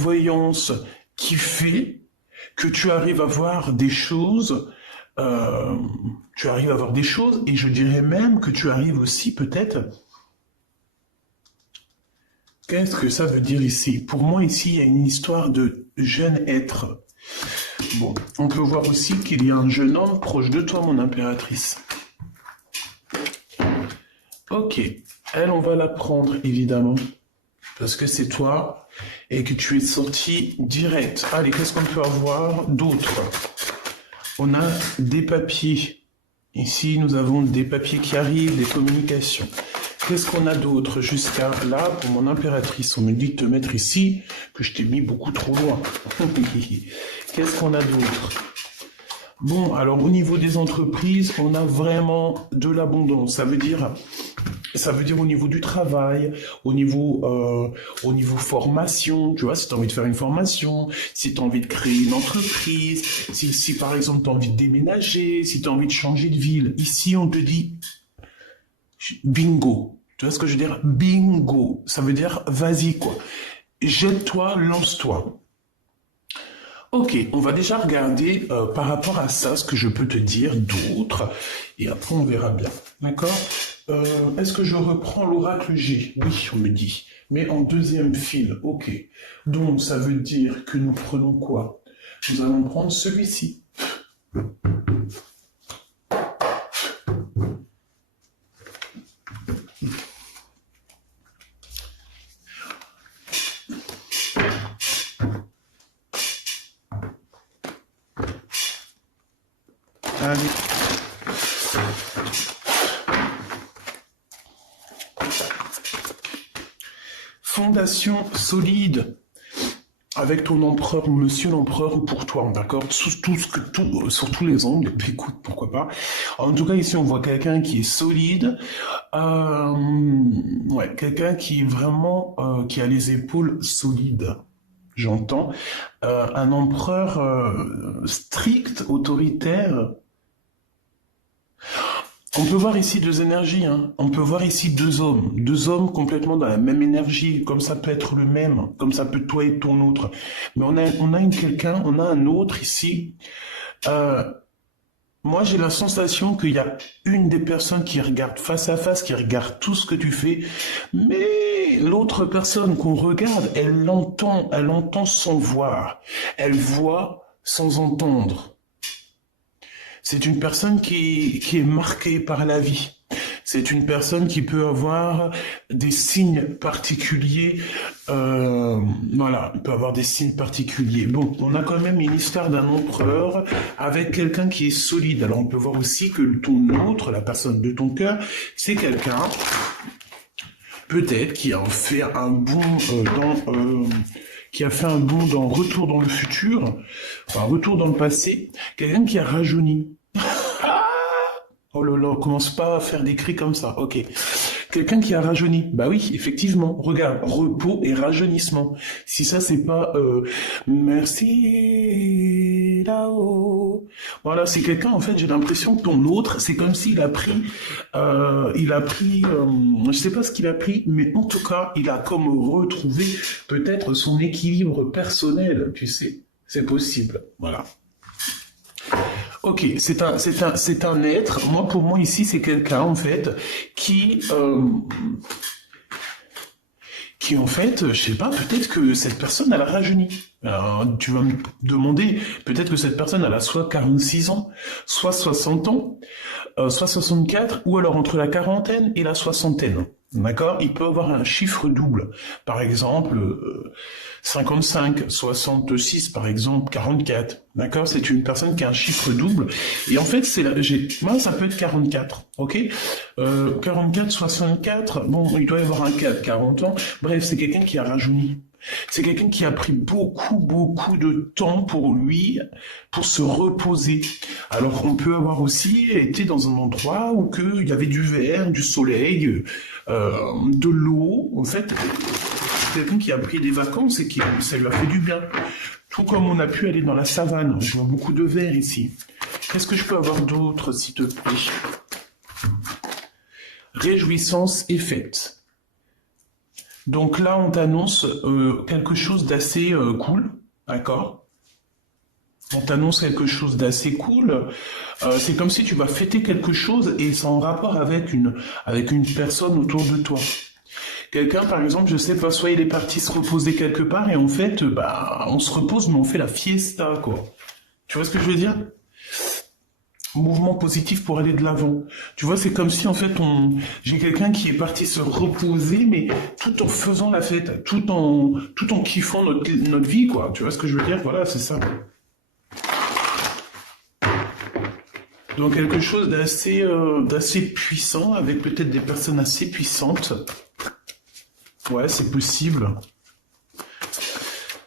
clairvoyance qui fait que tu arrives à voir des choses, et je dirais même que tu arrives aussi peut-être... Qu'est-ce que ça veut dire ici? Pour moi, ici, il y a une histoire de jeune être. Bon, on peut voir aussi qu'il y a un jeune homme proche de toi, mon impératrice. Ok, elle, on va la prendre, évidemment, parce que c'est toi et que tu es sorti direct. Allez, qu'est-ce qu'on peut avoir d'autre? On a des papiers. Ici, nous avons des papiers qui arrivent, des communications. Qu'est-ce qu'on a d'autre jusqu'à là pour mon impératrice? On me dit de te mettre ici, que je t'ai mis beaucoup trop loin. Qu'est-ce qu'on a d'autre? Bon, alors au niveau des entreprises, on a vraiment de l'abondance. Ça veut dire au niveau du travail, au niveau formation, tu vois, si tu as envie de faire une formation, si tu as envie de créer une entreprise, si par exemple tu as envie de déménager, si tu as envie de changer de ville. Ici, on te dit bingo. Tu vois ce que je veux dire? Bingo. Ça veut dire vas-y, quoi. Jette-toi, lance-toi. Ok, on va déjà regarder par rapport à ça ce que je peux te dire d'autre, et après on verra bien. D'accord? Est-ce que je reprends l'oracle G? Oui, on me dit. Mais en deuxième fil, ok. Donc ça veut dire que nous prenons quoi? Nous allons prendre celui-ci. Allez. Fondation solide avec ton empereur ou monsieur l'empereur ou pour toi, d'accord? Sur tous les angles, écoute, pourquoi pas. En tout cas, ici, on voit quelqu'un qui est solide, ouais, quelqu'un qui est vraiment, qui a les épaules solides. J'entends. Un empereur strict, autoritaire. On peut voir ici deux énergies, hein. On peut voir ici deux hommes complètement dans la même énergie, comme ça peut être le même, comme ça peut toi et ton autre. Mais on a un autre ici. Moi, j'ai la sensation qu'il y a une des personnes qui regarde face à face, qui regarde tout ce que tu fais, mais l'autre personne qu'on regarde, elle entend sans voir, elle voit sans entendre. C'est une personne qui est marquée par la vie. C'est une personne qui peut avoir des signes particuliers. Voilà, il peut avoir des signes particuliers. Bon, on a quand même une histoire d'un empereur avec quelqu'un qui est solide. Alors on peut voir aussi que ton autre, la personne de ton cœur, c'est quelqu'un peut-être qui a fait un bond dans Retour dans le futur, enfin Retour dans le passé, quelqu'un qui a rajeuni. Oh là là, commence pas à faire des cris comme ça, ok. Quelqu'un qui a rajeuni, bah oui, effectivement, regarde, repos et rajeunissement. Si ça c'est pas merci là-haut. Voilà, c'est quelqu'un, en fait, j'ai l'impression que ton autre, c'est comme s'il a pris, je sais pas ce qu'il a pris, mais en tout cas, il a comme retrouvé peut-être son équilibre personnel, tu sais. C'est possible, voilà. Ok, c'est un être. Moi, pour moi ici, c'est quelqu'un en fait qui en fait, je sais pas, peut-être que cette personne elle a rajeuni. Alors, tu vas me demander, peut-être que cette personne elle a soit 46 ans, soit 60 ans, soit 64, ou alors entre la quarantaine et la soixantaine. D'accord? Il peut avoir un chiffre double. Par exemple, 55, 66, par exemple, 44. D'accord? C'est une personne qui a un chiffre double. Et en fait, moi, ça peut être 44. Ok? 44, 64. Bon, il doit y avoir un 4, 40 ans. Bref, c'est quelqu'un qui a rajeuni. C'est quelqu'un qui a pris beaucoup de temps pour lui, pour se reposer. Alors on peut avoir aussi été dans un endroit où il y avait du verre, du soleil, de l'eau. En fait, c'est quelqu'un qui a pris des vacances et ça lui a fait du bien. Tout comme on a pu aller dans la savane. Je vois beaucoup de verre ici. Qu'est-ce que je peux avoir d'autre, s'il te plaît? Réjouissance est faite. Donc là, on t'annonce quelque chose d'assez cool, d'accord? On t'annonce quelque chose d'assez cool. C'est comme si tu vas fêter quelque chose et c'est en rapport avec une personne autour de toi. Quelqu'un, par exemple, je sais pas, soit il est parti se reposer quelque part et en fait, bah, on se repose mais on fait la fiesta, quoi. Tu vois ce que je veux dire? Mouvement positif pour aller de l'avant. Tu vois, c'est comme si en fait j'ai quelqu'un qui est parti se reposer, mais tout en faisant la fête, tout en kiffant notre vie, quoi. Tu vois ce que je veux dire? Voilà, c'est ça. Donc quelque chose d'assez puissant, avec peut-être des personnes assez puissantes. Ouais, c'est possible.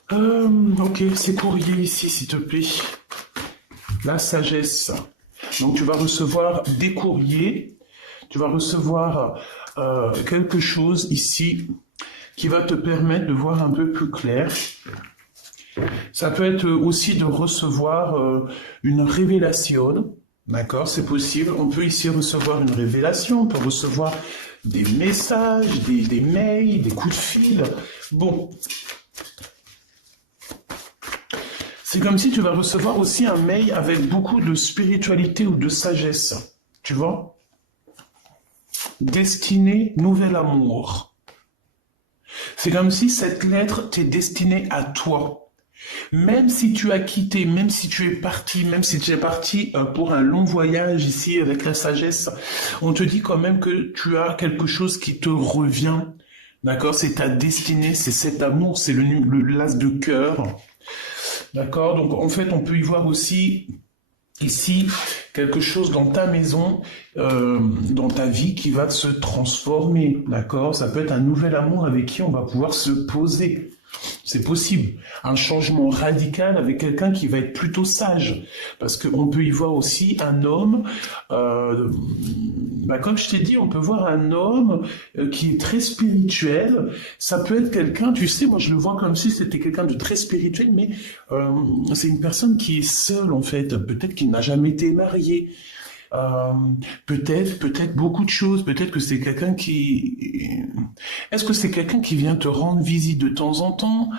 Ok, c'est courrier ici, s'il te plaît. La sagesse. Donc tu vas recevoir des courriers, tu vas recevoir quelque chose ici qui va te permettre de voir un peu plus clair. Ça peut être aussi de recevoir une révélation, d'accord, c'est possible. On peut ici recevoir une révélation, on peut recevoir des messages, des mails, des coups de fil. Bon, c'est comme si tu vas recevoir aussi un mail avec beaucoup de spiritualité ou de sagesse, tu vois. Destinée, nouvel amour. C'est comme si cette lettre t'est destinée à toi. Même si tu as quitté, même si tu es parti, même si tu es parti pour un long voyage ici avec la sagesse, on te dit quand même que tu as quelque chose qui te revient. D'accord? C'est ta destinée, c'est cet amour, c'est le l'as de cœur. D'accord? Donc en fait, on peut y voir aussi ici quelque chose dans ta maison, dans ta vie qui va se transformer. D'accord? Ça peut être un nouvel amour avec qui on va pouvoir se poser. C'est possible. Un changement radical avec quelqu'un qui va être plutôt sage. Parce qu'on peut y voir aussi un homme, comme je t'ai dit, on peut voir un homme qui est très spirituel. Ça peut être quelqu'un, tu sais, moi je le vois comme si c'était quelqu'un de très spirituel, mais c'est une personne qui est seule en fait. Peut-être qu'il n'a jamais été marié. Peut-être beaucoup de choses. Peut-être que c'est quelqu'un qui... Est-ce que c'est quelqu'un qui vient te rendre visite de temps en temps?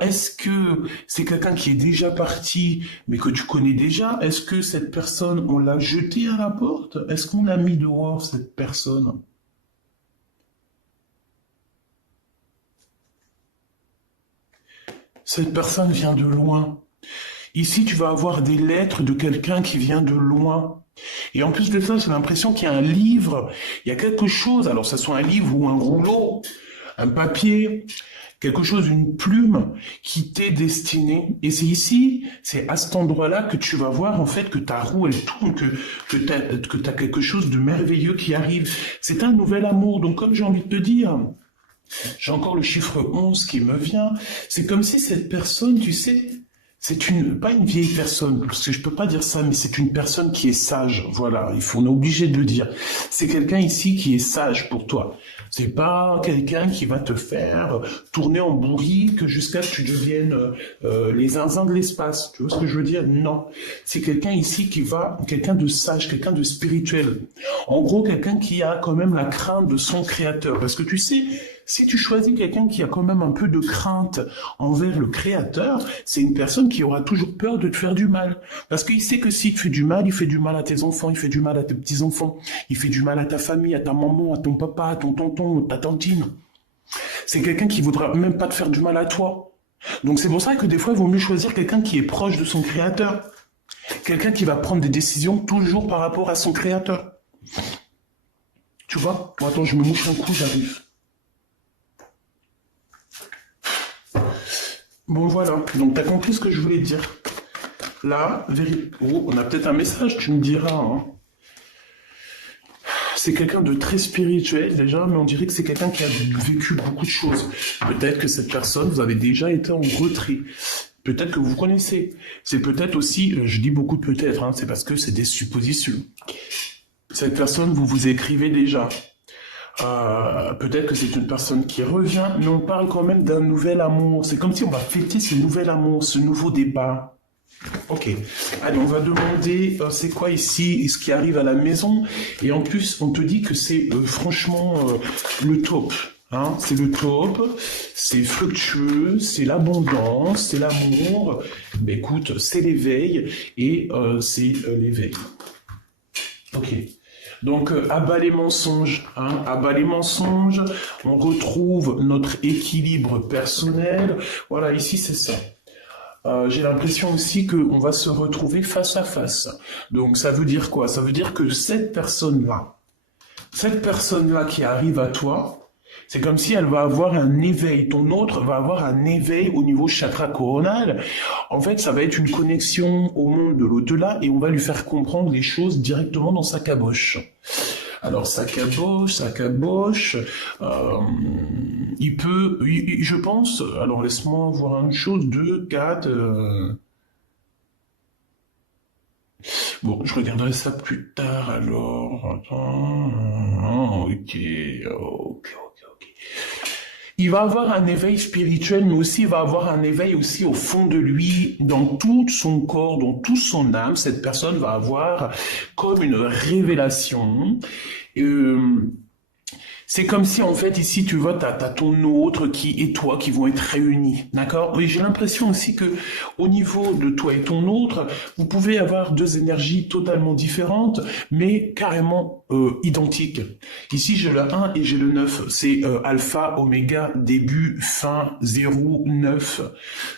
Est-ce que c'est quelqu'un qui est déjà parti, mais que tu connais déjà? Est-ce que cette personne, on l'a jetée à la porte? Est-ce qu'on l'a mis dehors, cette personne? Cette personne vient de loin. Ici, tu vas avoir des lettres de quelqu'un qui vient de loin. Et en plus de ça, j'ai l'impression qu'il y a un livre, il y a quelque chose, alors ça soit un livre ou un rouleau, un papier, quelque chose, une plume qui t'est destinée. Et c'est ici, c'est à cet endroit-là que tu vas voir en fait que ta roue elle tourne, que t'as quelque chose de merveilleux qui arrive. C'est un nouvel amour. Donc comme j'ai envie de te dire, j'ai encore le chiffre 11 qui me vient. C'est comme si cette personne, tu sais, pas une vieille personne, parce que je peux pas dire ça, mais c'est une personne qui est sage. Voilà, on est obligé de le dire. C'est quelqu'un ici qui est sage pour toi. C'est pas quelqu'un qui va te faire tourner en bourrique jusqu'à ce que tu deviennes les zinzins de l'espace. Tu vois ce que je veux dire? Non. C'est quelqu'un ici quelqu'un de sage, quelqu'un de spirituel. En gros, quelqu'un qui a quand même la crainte de son créateur. Parce que tu sais, si tu choisis quelqu'un qui a quand même un peu de crainte envers le créateur, c'est une personne qui aura toujours peur de te faire du mal. Parce qu'il sait que s'il te fait du mal, il fait du mal à tes enfants, il fait du mal à tes petits-enfants, il fait du mal à ta famille, à ta maman, à ton papa, à ton tonton, à ta tantine. C'est quelqu'un qui voudra même pas te faire du mal à toi. Donc c'est pour ça que des fois, il vaut mieux choisir quelqu'un qui est proche de son créateur. Quelqu'un qui va prendre des décisions toujours par rapport à son créateur. Tu vois? Bon, attends, je me mouche un coup, j'arrive. Bon voilà, donc t'as compris ce que je voulais dire. Là, on a peut-être un message, tu me diras. Hein. C'est quelqu'un de très spirituel déjà, mais on dirait que c'est quelqu'un qui a vécu beaucoup de choses. Peut-être que cette personne, vous avez déjà été en retrait. Peut-être que vous connaissez. C'est peut-être aussi, je dis beaucoup de peut-être, hein, c'est parce que c'est des suppositions. Cette personne, vous vous écrivez déjà. Peut-être que c'est une personne qui revient, mais on parle quand même d'un nouvel amour. C'est comme si on va fêter ce nouvel amour, ce nouveau débat. Ok. Allez, on va demander, c'est quoi ici, ce qui arrive à la maison. Et en plus, on te dit que c'est franchement le top. Hein, c'est le top, c'est fructueux, c'est l'abondance, c'est l'amour. Ben écoute, c'est l'éveil et c'est l'éveil. Ok. Donc, abat les mensonges, hein, abat les mensonges, on retrouve notre équilibre personnel. Voilà, ici, c'est ça. J'ai l'impression aussi qu'on va se retrouver face à face. Donc, ça veut dire quoi? Ça veut dire que cette personne-là qui arrive à toi, c'est comme si elle va avoir un éveil, ton autre va avoir un éveil au niveau chakra coronal. En fait, ça va être une connexion au monde de l'au-delà et on va lui faire comprendre les choses directement dans sa caboche. Alors, sa caboche, je pense, alors laisse-moi voir une chose, 2, 4... Bon, je regarderai ça plus tard, alors... Attends... Ok. Il va avoir un éveil spirituel, mais aussi il va avoir un éveil aussi au fond de lui, dans tout son corps, dans toute son âme. Cette personne va avoir comme une révélation. C'est comme si, en fait, ici, tu vois, t'as ton autre et toi qui vont être réunis, d'accord? Oui, j'ai l'impression aussi que, au niveau de toi et ton autre, vous pouvez avoir deux énergies totalement différentes, mais carrément identiques. Ici, j'ai le 1 et j'ai le 9. C'est alpha, oméga, début, fin, 0, 9.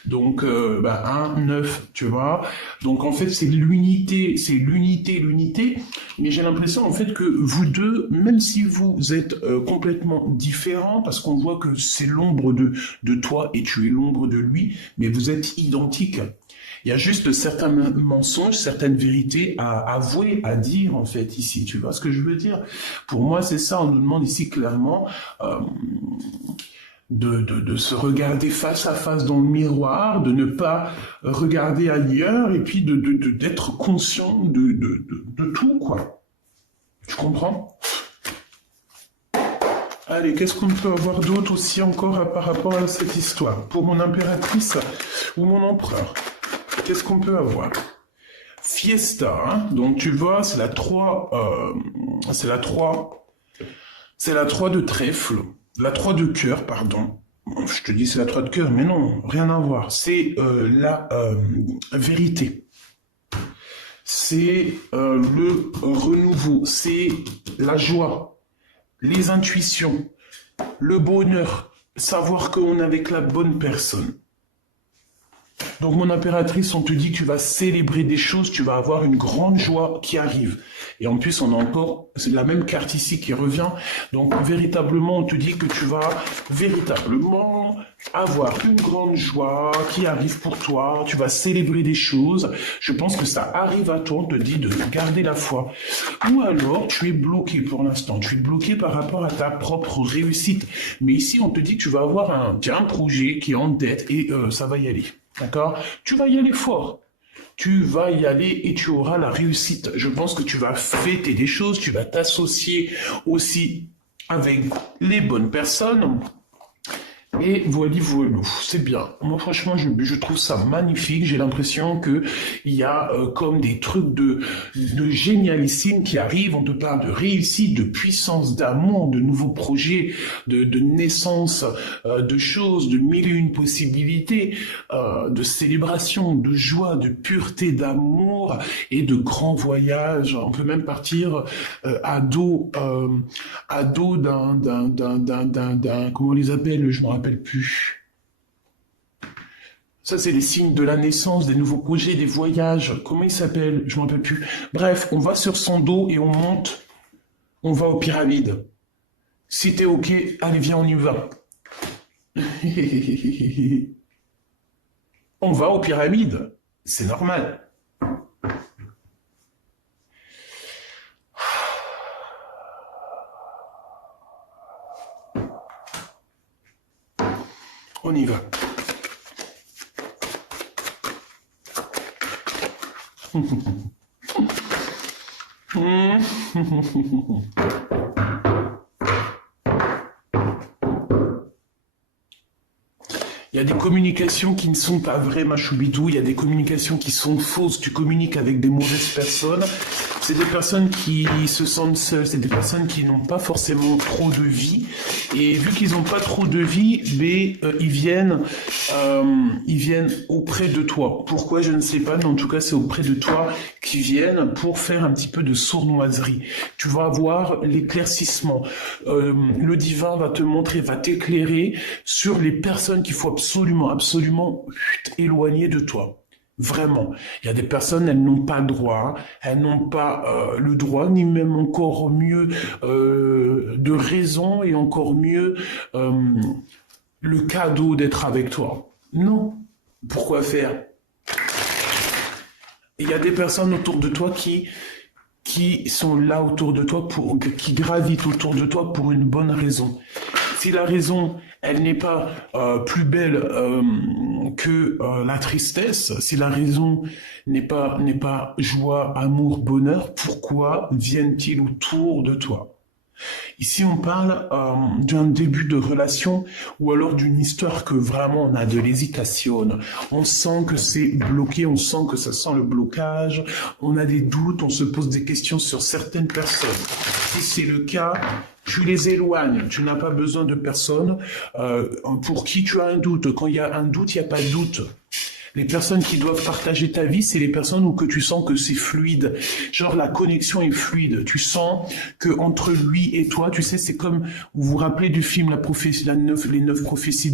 Donc, 1, 9, tu vois? Donc, en fait, c'est l'unité, mais j'ai l'impression, en fait, que vous deux, même si vous êtes complètement différents, parce qu'on voit que c'est l'ombre de toi et tu es l'ombre de lui, mais vous êtes identiques. Il y a juste certains mensonges, certaines vérités à avouer, à dire, en fait, ici. Tu vois ce que je veux dire? Pour moi, c'est ça. On nous demande ici clairement de se regarder face à face dans le miroir, de ne pas regarder ailleurs, et puis d'être conscient de tout, quoi. Tu comprends? Allez, qu'est-ce qu'on peut avoir d'autre aussi encore par rapport à cette histoire? Pour mon impératrice ou mon empereur, qu'est-ce qu'on peut avoir? Fiesta, hein? Donc tu vois, c'est la 3 de trèfle, la 3 de cœur, pardon. Je te dis c'est la 3 de cœur, mais non, rien à voir. C'est la vérité. C'est le renouveau, c'est la joie. Les intuitions, le bonheur, savoir qu'on est avec la bonne personne. Donc mon impératrice, on te dit que tu vas célébrer des choses, tu vas avoir une grande joie qui arrive. Et en plus, on a encore, c'est la même carte ici qui revient. Donc véritablement, on te dit que tu vas véritablement avoir une grande joie qui arrive pour toi. Tu vas célébrer des choses. Je pense que ça arrive à toi, on te dit de garder la foi. Ou alors, tu es bloqué pour l'instant. Tu es bloqué par rapport à ta propre réussite. Mais ici, on te dit que tu vas avoir un projet qui est en tête et ça va y aller. D'accord? Tu vas y aller fort. Tu vas y aller et tu auras la réussite. Je pense que tu vas fêter des choses, tu vas t'associer aussi avec les bonnes personnes. Et voilà, c'est bien. Moi, franchement, je trouve ça magnifique. J'ai l'impression que il y a comme des trucs de génialissime qui arrivent. On te parle de réussite, de puissance, d'amour, de nouveaux projets, de naissance, de choses, de mille et une possibilités, de célébration, de joie, de pureté, d'amour et de grands voyages. On peut même partir à dos d'un comment on les appelle, je me rappelle plus. Ça, c'est les signes de la naissance, des nouveaux projets, des voyages. Comment il s'appelle? Je me rappelle plus. Bref, on va sur son dos et on monte. On va aux pyramides. Si t'es OK, allez, viens, on y va. On va aux pyramides. C'est normal. On y va. Il y a des communications qui ne sont pas vraies, ma choubidou. Il y a des communications qui sont fausses. Tu communiques avec des mauvaises personnes. C'est des personnes qui se sentent seules. C'est des personnes qui n'ont pas forcément trop de vie. Et vu qu'ils n'ont pas trop de vie, mais ils viennent auprès de toi. Pourquoi, je ne sais pas, mais en tout cas, c'est auprès de toi qu'ils viennent pour faire un petit peu de sournoiserie. Tu vas avoir l'éclaircissement. Le divin va te montrer, va t'éclairer sur les personnes qu'il faut absolument éloigner de toi. Vraiment. Il y a des personnes, elles n'ont pas droit, elles n'ont pas le droit, ni même encore mieux de raison, et encore mieux le cadeau d'être avec toi. Non. Pourquoi faire? Il y a des personnes autour de toi qui sont là autour de toi, qui gravitent autour de toi pour une bonne raison. Si la raison, elle n'est pas plus belle que la tristesse, si la raison n'est pas joie, amour, bonheur, pourquoi viennent-ils autour de toi? Ici, on parle d'un début de relation ou alors d'une histoire que vraiment on a de l'hésitation. On sent que c'est bloqué, on sent que ça sent le blocage, on a des doutes, on se pose des questions sur certaines personnes. Si c'est le cas, tu les éloignes. Tu n'as pas besoin de personnes pour qui tu as un doute. Quand il y a un doute, il n'y a pas de doute. Les personnes qui doivent partager ta vie, c'est les personnes où que tu sens que c'est fluide. Genre, la connexion est fluide. Tu sens que entre lui et toi, tu sais, c'est comme, vous vous rappelez du film les 9 prophéties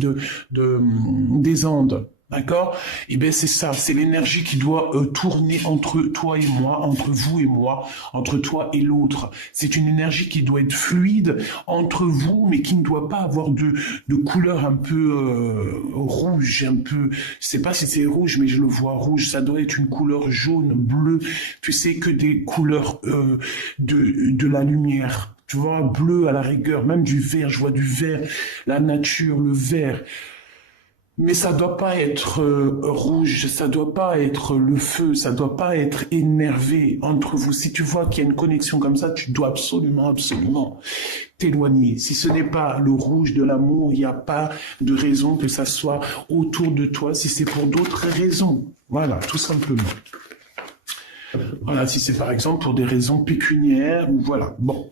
des Andes. D'accord? Eh bien, c'est ça. C'est l'énergie qui doit tourner entre toi et moi, entre vous et moi, entre toi et l'autre. C'est une énergie qui doit être fluide entre vous, mais qui ne doit pas avoir de couleur un peu rouge, un peu... Je sais pas si c'est rouge, mais je le vois rouge. Ça doit être une couleur jaune, bleue. Tu sais, que des couleurs de la lumière. Tu vois, bleu à la rigueur, même du vert. Je vois du vert, la nature, le vert. Mais ça doit pas être rouge, ça doit pas être le feu, ça doit pas être énervé entre vous. Si tu vois qu'il y a une connexion comme ça, tu dois absolument t'éloigner. Si ce n'est pas le rouge de l'amour, il n'y a pas de raison que ça soit autour de toi, si c'est pour d'autres raisons. Voilà, tout simplement. Voilà, si c'est par exemple pour des raisons pécuniaires, ou voilà. Bon,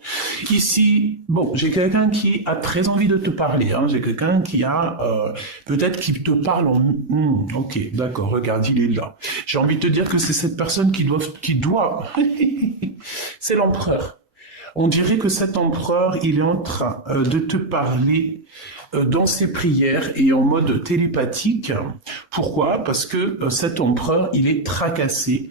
ici, bon, j'ai quelqu'un qui a très envie de te parler. Hein. J'ai quelqu'un qui a, peut-être qui te parle en... ok, d'accord, regarde, il est là. J'ai envie de te dire que c'est cette personne qui doit... c'est l'empereur. On dirait que cet empereur, il est en train de te parler dans ses prières et en mode télépathique. Pourquoi? Parce que cet empereur, il est tracassé.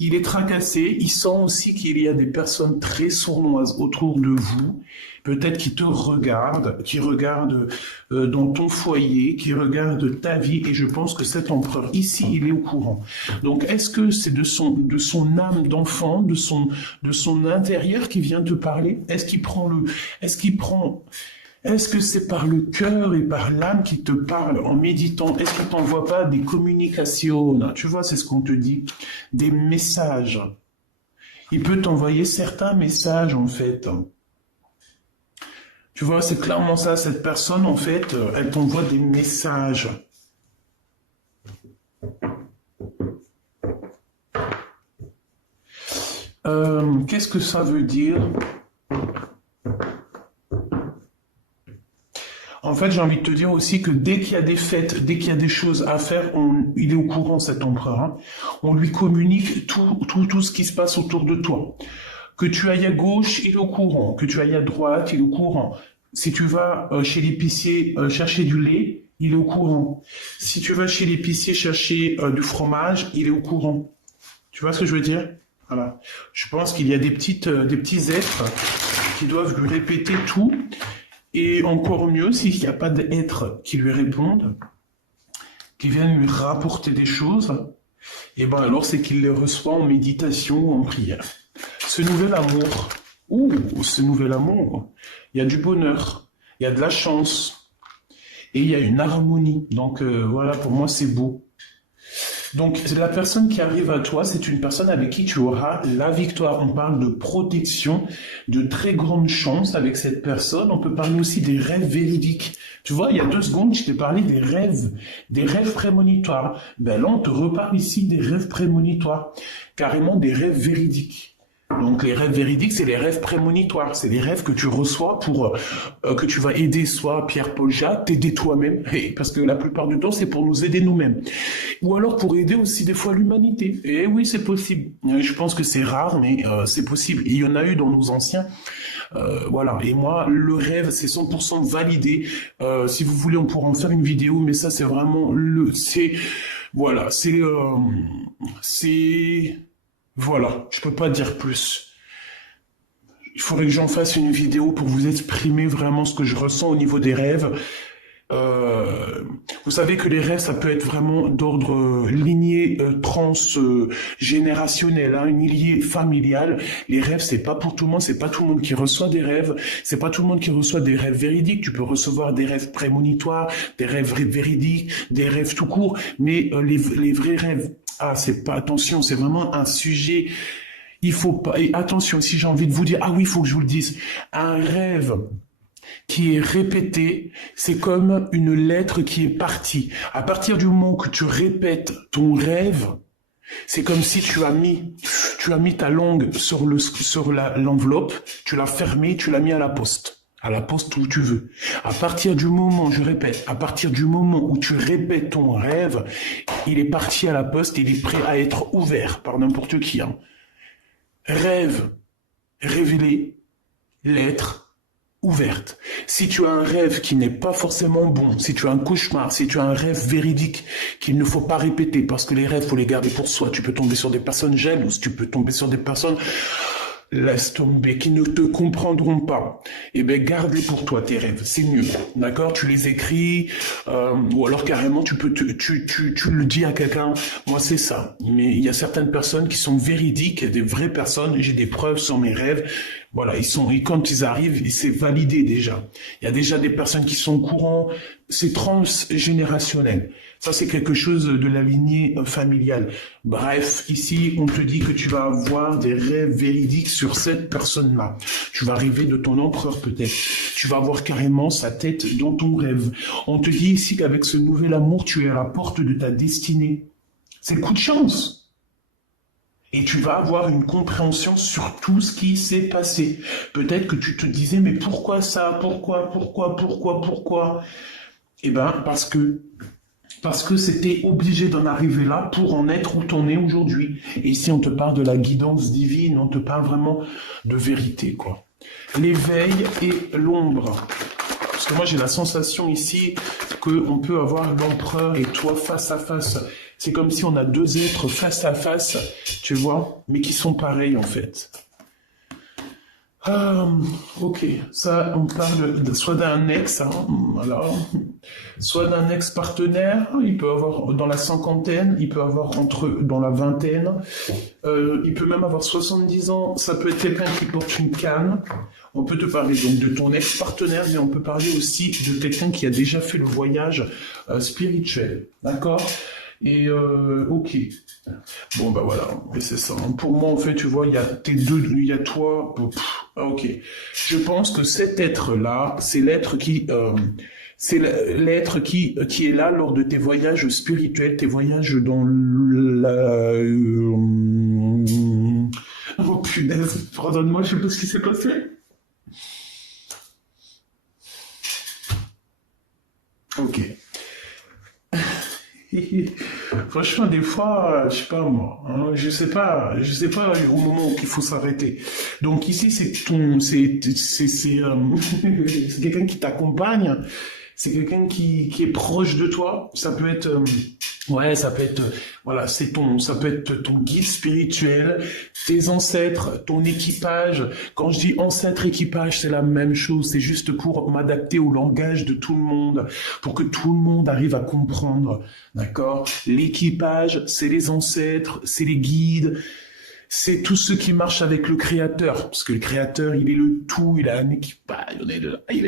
Il est tracassé, il sent aussi qu'il y a des personnes très sournoises autour de vous, peut-être qui te regardent, qui regardent dans ton foyer, qui regardent ta vie, et je pense que cet empereur ici, il est au courant. Donc, est-ce que c'est de son âme d'enfant, de son intérieur qui vient te parler? Est-ce que c'est par le cœur et par l'âme qui te parle en méditant? Est-ce qu'il t'envoie pas des communications? Tu vois, c'est ce qu'on te dit. Des messages. Il peut t'envoyer certains messages, en fait. Tu vois, c'est clairement ça. Cette personne, en fait, elle t'envoie des messages. Qu'est-ce que ça veut dire? En fait, j'ai envie de te dire aussi que dès qu'il y a des fêtes, dès qu'il y a des choses à faire, il est au courant, cet empereur. Hein. On lui communique tout ce qui se passe autour de toi. Que tu ailles à gauche, il est au courant. Que tu ailles à droite, il est au courant. Si tu vas chez l'épicier chercher du lait, il est au courant. Si tu vas chez l'épicier chercher du fromage, il est au courant. Tu vois ce que je veux dire? Voilà. Je pense qu'il y a des petits êtres qui doivent lui répéter tout. Et encore mieux, s'il n'y a pas d'êtres qui lui répondent, qui viennent lui rapporter des choses, et ben alors c'est qu'il les reçoit en méditation ou en prière. Ce nouvel amour, il y a du bonheur, il y a de la chance, et il y a une harmonie. Donc voilà, pour moi c'est beau. Donc, la personne qui arrive à toi, c'est une personne avec qui tu auras la victoire. On parle de protection, de très grande chance avec cette personne. On peut parler aussi des rêves véridiques. Tu vois, il y a 2 secondes, je t'ai parlé des rêves prémonitoires. Ben là, on te reparle ici des rêves prémonitoires, carrément des rêves véridiques. Donc les rêves véridiques, c'est les rêves prémonitoires, c'est les rêves que tu reçois pour que tu vas aider soit Pierre, Paul, Jacques, t'aider toi-même, parce que la plupart du temps c'est pour nous aider nous-mêmes, ou alors pour aider aussi des fois l'humanité. Et oui, c'est possible. Je pense que c'est rare, mais c'est possible. Et il y en a eu dans nos anciens. Voilà. Et moi, le rêve, c'est 100% validé. Si vous voulez, on pourra en faire une vidéo, mais ça, c'est vraiment voilà, voilà. Je peux pas dire plus. Il faudrait que j'en fasse une vidéo pour vous exprimer vraiment ce que je ressens au niveau des rêves. Vous savez que les rêves, ça peut être vraiment d'ordre lignée transgénérationnel, hein, une lignée familiale. Les rêves, c'est pas pour tout le monde, c'est pas tout le monde qui reçoit des rêves, c'est pas tout le monde qui reçoit des rêves véridiques. Tu peux recevoir des rêves prémonitoires, des rêves véridiques, des rêves tout court, mais les vrais rêves, c'est pas, attention, c'est vraiment un sujet. Il faut pas, et attention, si j'ai envie de vous dire, oui, il faut que je vous le dise, un rêve qui est répété, c'est comme une lettre qui est partie. À partir du moment que tu répètes ton rêve, c'est comme si tu as mis ta langue sur l'enveloppe, tu l'as fermée, tu l'as mis à la poste où tu veux. À partir du moment, je répète, à partir du moment où tu répètes ton rêve, il est parti à la poste, il est prêt à être ouvert par n'importe qui. Hein. Rêve, révélé, lettre, ouverte. Si tu as un rêve qui n'est pas forcément bon, si tu as un cauchemar, si tu as un rêve véridique qu'il ne faut pas répéter, parce que les rêves, faut les garder pour soi. Tu peux tomber sur des personnes jalouses, tu peux tomber sur des personnes, laisse tomber, qui ne te comprendront pas. Eh bien, garde-les pour toi, tes rêves. C'est mieux. D'accord? Tu les écris, ou alors carrément, tu le dis à quelqu'un. Moi, c'est ça. Mais il y a certaines personnes qui sont véridiques, des vraies personnes. J'ai des preuves sur mes rêves. Voilà, et quand ils arrivent, c'est validé déjà. Il y a déjà des personnes qui sont au courant. C'est transgénérationnel. Ça, c'est quelque chose de la lignée familiale. Bref, ici, on te dit que tu vas avoir des rêves véridiques sur cette personne-là. Tu vas rêver de ton empereur, peut-être. Tu vas voir carrément sa tête dans ton rêve. On te dit ici qu'avec ce nouvel amour, tu es à la porte de ta destinée. C'est le coup de chance. Et tu vas avoir une compréhension sur tout ce qui s'est passé. Peut-être que tu te disais, mais pourquoi ça? Pourquoi? Eh ben, parce que c'était obligé d'en arriver là pour en être où t'en es aujourd'hui. Et ici, on te parle de la guidance divine, on te parle vraiment de vérité, quoi. L'éveil et l'ombre. Parce que moi, j'ai la sensation ici qu'on peut avoir l'empereur et toi face à face. C'est comme si on a deux êtres face à face, tu vois, mais qui sont pareils, en fait. Ok, ça, on parle soit d'un ex, hein, voilà, soit d'un ex-partenaire, il peut avoir dans la cinquantaine, il peut avoir dans la vingtaine, il peut même avoir 70 ans, ça peut être quelqu'un qui porte une canne. On peut te parler donc de ton ex-partenaire, mais on peut parler aussi de quelqu'un qui a déjà fait le voyage spirituel, d'accord? Et ok. Bon bah voilà, et c'est ça. Pour moi en fait, tu vois, il y a il y a toi. Ok. Je pense que cet être-là, c'est l'être qui est là lors de tes voyages spirituels, tes voyages dans la. Oh punaise, pardonne-moi, je sais pas ce qui s'est passé. Ok. Franchement, des fois, je sais pas moi, hein, je sais pas au moment où il faut s'arrêter. Donc ici, c'est c'est quelqu'un qui t'accompagne, c'est quelqu'un qui est proche de toi. Ça peut être, ouais, ça peut être, voilà, ça peut être ton guide spirituel, tes ancêtres, ton équipage. Quand je dis ancêtre, équipage, c'est la même chose. C'est juste pour m'adapter au langage de tout le monde, pour que tout le monde arrive à comprendre. D'accord? L'équipage, c'est les ancêtres, c'est les guides, c'est tous ceux qui marchent avec le Créateur. Parce que le Créateur, il est le tout, il a un équipage, il est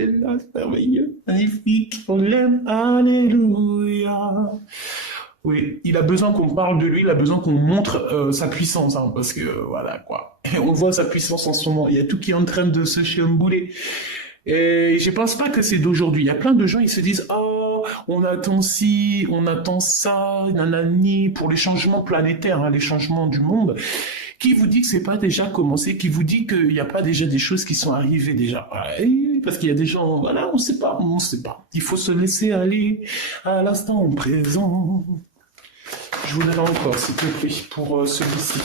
là, c'est merveilleux, magnifique, on l'aime, alléluia. Oui, il a besoin qu'on parle de lui, il a besoin qu'on montre sa puissance, hein, parce que voilà quoi. Et on voit sa puissance en ce moment. Il y a tout qui est en train de se chambouler. Et je pense pas que c'est d'aujourd'hui. Il y a plein de gens, ils se disent oh, on attend ci, on attend ça, nanani, pour les changements planétaires, hein, les changements du monde Qui vous dit que c'est pas déjà commencé? Qui vous dit qu'il n'y a pas déjà des choses qui sont arrivées déjà? Ouais, parce qu'il y a des gens, voilà, on sait pas, on sait pas. Il faut se laisser aller à l'instant présent. Je vous donne encore, s'il te plaît, pour celui-ci.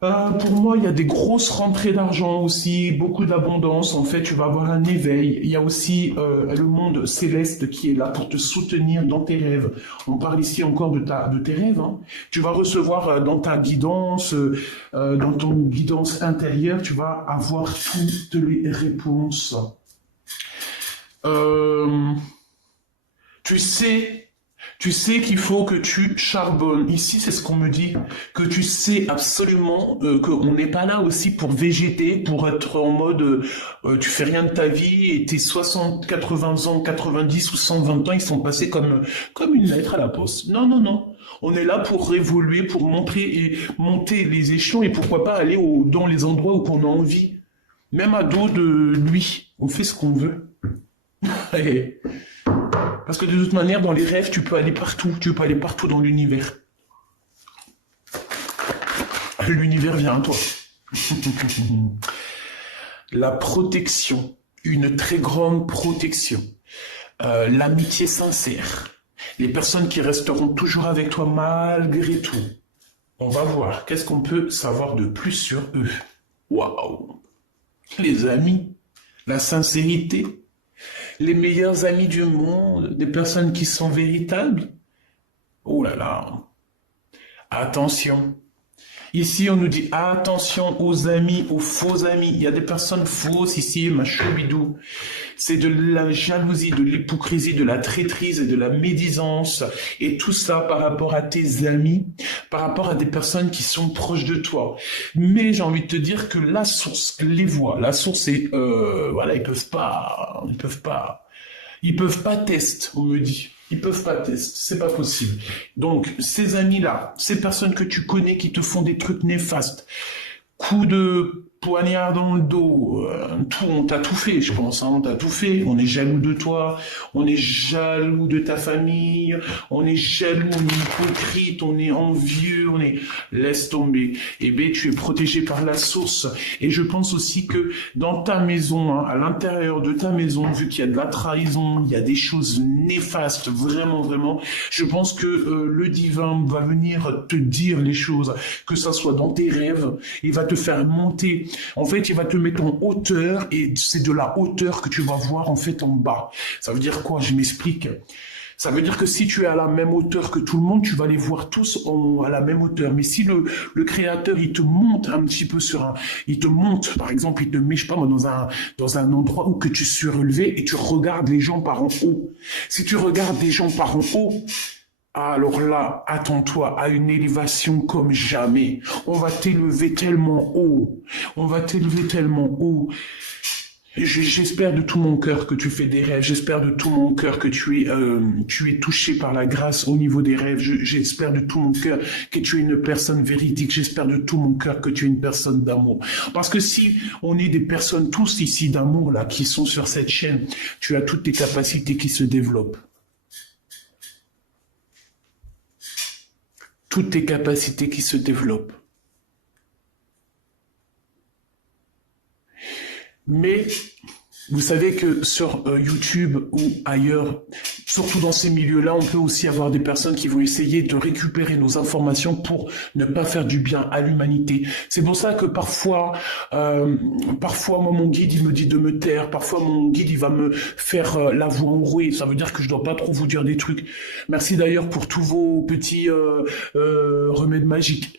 Pour moi, il y a des grosses rentrées d'argent aussi, beaucoup d'abondance. En fait, tu vas avoir un éveil. Il y a aussi le monde céleste qui est là pour te soutenir dans tes rêves. On parle ici encore de tes rêves. Hein. Tu vas recevoir dans ta guidance, dans ton guidance intérieure, tu vas avoir toutes les réponses. Tu sais qu'il faut que tu charbonnes. Ici, c'est ce qu'on me dit, que tu sais absolument qu'on n'est pas là aussi pour végéter, pour être en mode tu fais rien de ta vie et tes 60, 80 ans, 90 ou 120 ans, ils sont passés comme une lettre à la poste. Non, non, non. On est là pour évoluer, pour montrer et monter les échelons et pourquoi pas aller dans les endroits où on a envie. Même à dos de lui, on fait ce qu'on veut. Parce que de toute manière, dans les rêves, tu peux aller partout. Tu peux aller partout dans l'univers. L'univers vient à toi. La protection. Une très grande protection. L'amitié sincère. Les personnes qui resteront toujours avec toi malgré tout. On va voir. Qu'est-ce qu'on peut savoir de plus sur eux? Waouh! Les amis. La sincérité. Les meilleurs amis du monde, des personnes qui sont véritables. Oh là là. Attention. Ici, on nous dit attention aux amis, aux faux amis. Il y a des personnes fausses ici, ma choubidou. C'est de la jalousie, de l'hypocrisie, de la traîtrise et de la médisance. Et tout ça par rapport à tes amis, par rapport à des personnes qui sont proches de toi. Mais j'ai envie de te dire que la source les voit. La source est, voilà, ils peuvent pas tester, on me dit. Ils peuvent pas tester, c'est pas possible. Donc, ces amis-là, ces personnes que tu connais qui te font des trucs néfastes, coups de poignard dans le dos, on t'a tout fait, je pense, hein, on t'a tout fait. On est jaloux de toi, on est jaloux de ta famille, on est jaloux, on est hypocrite, on est envieux, laisse tomber. Eh bien, tu es protégé par la source. Et je pense aussi que dans ta maison, hein, à l'intérieur de ta maison, vu qu'il y a de la trahison, il y a des choses néfastes, vraiment, vraiment, je pense que le divin va venir te dire les choses, que ça soit dans tes rêves, il va te faire monter. En fait, il va te mettre en hauteur et c'est de la hauteur que tu vas voir en fait en bas. Ça veut dire quoi? Je m'explique. Ça veut dire que si tu es à la même hauteur que tout le monde, tu vas les voir tous à la même hauteur. Mais si le créateur, il te monte un petit peu il te monte, par exemple, il te met, je sais pas moi, dans un endroit où que tu es surélevé et tu regardes les gens par en haut. Si tu regardes les gens par en haut, alors là, attends-toi à une élévation comme jamais. On va t'élever tellement haut. On va t'élever tellement haut. J'espère de tout mon cœur que tu fais des rêves. J'espère de tout mon cœur que tu es touché par la grâce au niveau des rêves. J'espère de tout mon cœur que tu es une personne véridique. J'espère de tout mon cœur que tu es une personne d'amour. Parce que si on est des personnes tous ici d'amour là qui sont sur cette chaîne, tu as toutes tes capacités qui se développent. Toutes tes capacités qui se développent. Mais vous savez que sur YouTube ou ailleurs, surtout dans ces milieux-là, on peut aussi avoir des personnes qui vont essayer de récupérer nos informations pour ne pas faire du bien à l'humanité. C'est pour ça que parfois, moi, mon guide, il me dit de me taire. Parfois, mon guide, il va me faire la voix enrouée. Ça veut dire que je dois pas trop vous dire des trucs. Merci d'ailleurs pour tous vos petits remèdes magiques.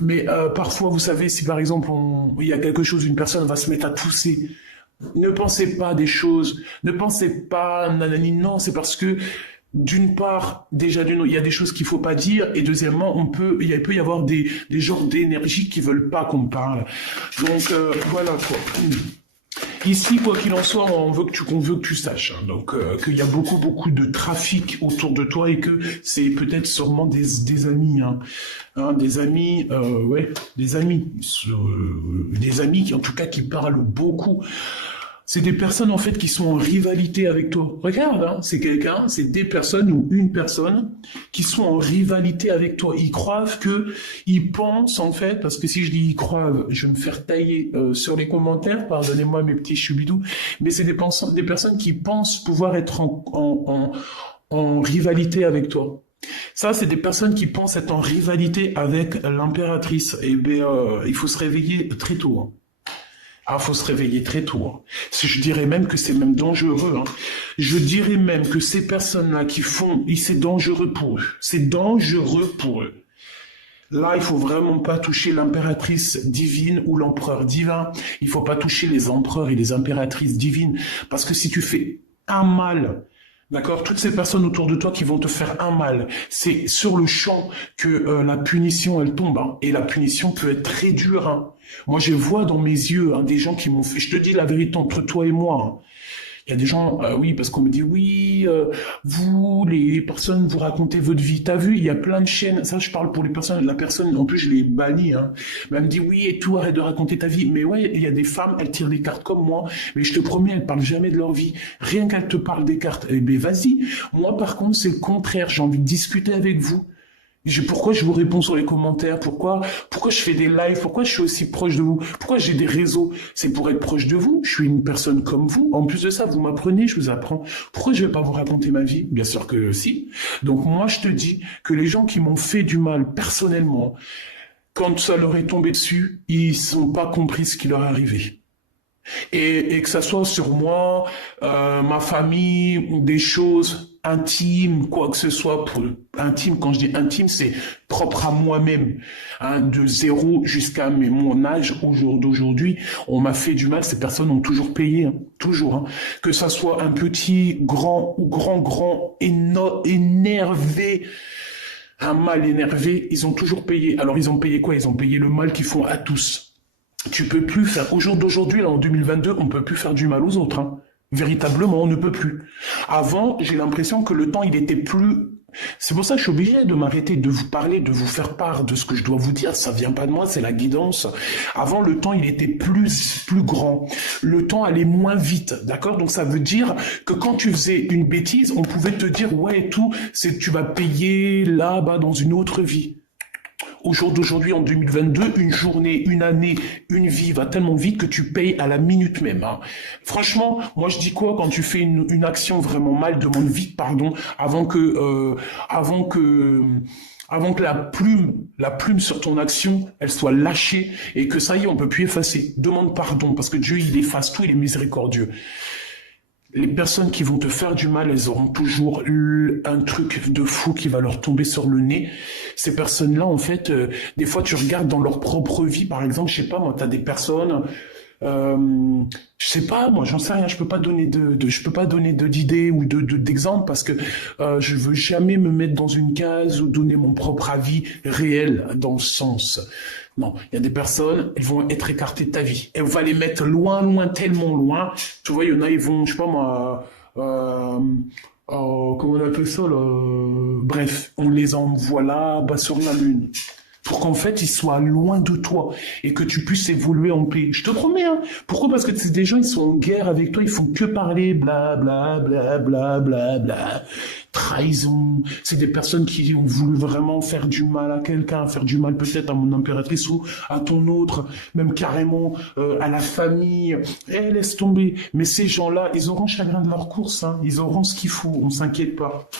Mais parfois, vous savez, si par exemple, il y a quelque chose, une personne va se mettre à tousser, ne pensez pas des choses, ne pensez pas nanani, non, c'est parce que d'une part, déjà il y a des choses qu'il faut pas dire, et deuxièmement, il peut y avoir des genres d'énergie qui veulent pas qu'on parle. Donc voilà quoi. Ici, quoi qu'il en soit, on veut que tu saches, hein, donc qu'il y a beaucoup de trafic autour de toi et que c'est peut-être sûrement des amis, des amis, des amis qui en tout cas qui parlent beaucoup. C'est des personnes en fait qui sont en rivalité avec toi. Regarde, hein, c'est quelqu'un, c'est des personnes ou une personne qui sont en rivalité avec toi. Ils croient que, ils pensent en fait, parce que si je dis ils croient, je vais me faire tailler sur les commentaires, pardonnez-moi mes petits choubidous, mais c'est des personnes qui pensent pouvoir être en rivalité avec toi. Ça, c'est des personnes qui pensent être en rivalité avec l'impératrice. Eh bien, il faut se réveiller très tôt. Hein. Ah, faut se réveiller très tôt. Hein. Je dirais même que c'est même dangereux. Hein. Je dirais même que ces personnes-là qui font, c'est dangereux pour eux. C'est dangereux pour eux. Là, il faut vraiment pas toucher l'impératrice divine ou l'empereur divin. Il faut pas toucher les empereurs et les impératrices divines. Parce que si tu fais un mal, d'accord, toutes ces personnes autour de toi qui vont te faire un mal, c'est sur le champ que la punition, elle tombe. Hein. Et la punition peut être très dure. Hein. Moi, je vois dans mes yeux hein, des gens qui m'ont fait... Je te dis la vérité entre toi et moi. Hein. Il y a des gens, oui, parce qu'on me dit, oui, vous, les personnes, vous racontez votre vie. T'as vu, il y a plein de chaînes. Ça, je parle pour les personnes. La personne, en plus, je l'ai bannie. Hein. Mais elle me dit, oui, et tout, arrête de raconter ta vie. Mais ouais, il y a des femmes, elles tirent des cartes comme moi. Mais je te promets, elles parlent jamais de leur vie. Rien qu'elles te parlent des cartes. Eh ben, vas-y. Moi, par contre, c'est le contraire. J'ai envie de discuter avec vous. Pourquoi je vous réponds sur les commentaires? Pourquoi je fais des lives? Pourquoi je suis aussi proche de vous? Pourquoi j'ai des réseaux? C'est pour être proche de vous. Je suis une personne comme vous. En plus de ça, vous m'apprenez, je vous apprends. Pourquoi je vais pas vous raconter ma vie? Bien sûr que si. Donc moi, je te dis que les gens qui m'ont fait du mal personnellement, quand ça leur est tombé dessus, ils n'ont pas compris ce qui leur est arrivé. Et que ça soit sur moi, ma famille, des choses intimes, quoi que ce soit, pour intime, quand je dis intime, c'est propre à moi-même, hein, de 0 jusqu'à mon âge d'aujourd'hui, on m'a fait du mal, ces personnes ont toujours payé, hein, toujours, hein, que ça soit un petit, grand ou grand, énervé, un mal énervé, ils ont toujours payé. Alors ils ont payé quoi? Ils ont payé le mal qu'ils font à tous. Tu peux plus faire, au jour d'aujourd'hui, là, en 2022, on peut plus faire du mal aux autres, hein. Véritablement, on ne peut plus. Avant, j'ai l'impression que le temps, il était plus... C'est pour ça que je suis obligé de m'arrêter, de vous parler, de vous faire part de ce que je dois vous dire. Ça vient pas de moi, c'est la guidance. Avant, le temps, il était plus grand. Le temps allait moins vite, d'accord? Donc, ça veut dire que quand tu faisais une bêtise, on pouvait te dire, ouais, et tout, tu vas payer là-bas dans une autre vie. Au jour d'aujourd'hui, en 2022, une journée, une année, une vie va tellement vite que tu payes à la minute même. Hein. Franchement, moi je dis quoi quand tu fais une action vraiment mal, demande vite pardon avant que la plume sur ton action, elle soit lâchée et que ça y est, on peut plus effacer. Demande pardon parce que Dieu il efface tout, il est miséricordieux. Les personnes qui vont te faire du mal, elles auront toujours un truc de fou qui va leur tomber sur le nez. Ces personnes-là, en fait, des fois, tu regardes dans leur propre vie, par exemple, je sais pas, moi, t'as des personnes, je sais pas, moi, j'en sais rien, je peux pas donner d'idées ou d'exemples parce que je veux jamais me mettre dans une case ou donner mon propre avis réel dans le sens. Non, il y a des personnes, elles vont être écartées de ta vie. Elle va les mettre loin, tellement loin. Tu vois, il y en a, ils vont, je sais pas moi, comment on appelle ça, là bref, on les envoie là, bas sur la lune. Pour qu'en fait, ils soient loin de toi et que tu puisses évoluer en paix. Je te promets, hein. Pourquoi? Parce que c'est des gens, ils sont en guerre avec toi, ils font que parler, bla. Trahison. C'est des personnes qui ont voulu vraiment faire du mal à quelqu'un, faire du mal peut-être à mon impératrice ou à ton autre, même carrément à la famille. Eh, laisse tomber. Mais ces gens-là, ils auront chagrin de leur course, hein. Ils auront ce qu'il faut, on s'inquiète pas.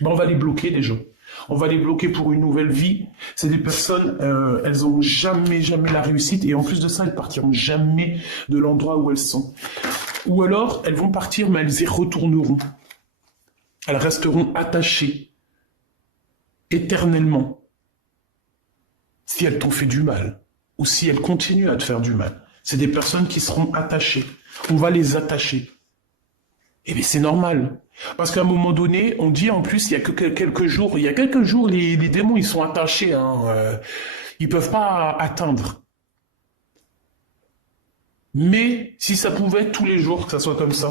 Ben, on va les bloquer, les gens. On va les bloquer pour une nouvelle vie. C'est des personnes, elles ont jamais la réussite et en plus de ça, elles partiront jamais de l'endroit où elles sont. Ou alors, elles vont partir, mais elles y retourneront. Elles resteront attachées éternellement si elles t'ont fait du mal ou si elles continuent à te faire du mal. C'est des personnes qui seront attachées. On va les attacher. Eh bien, c'est normal. Parce qu'à un moment donné, on dit en plus, il y a quelques jours, les démons, ils sont attachés. Hein, ils peuvent pas atteindre. Mais si ça pouvait être tous les jours que ça soit comme ça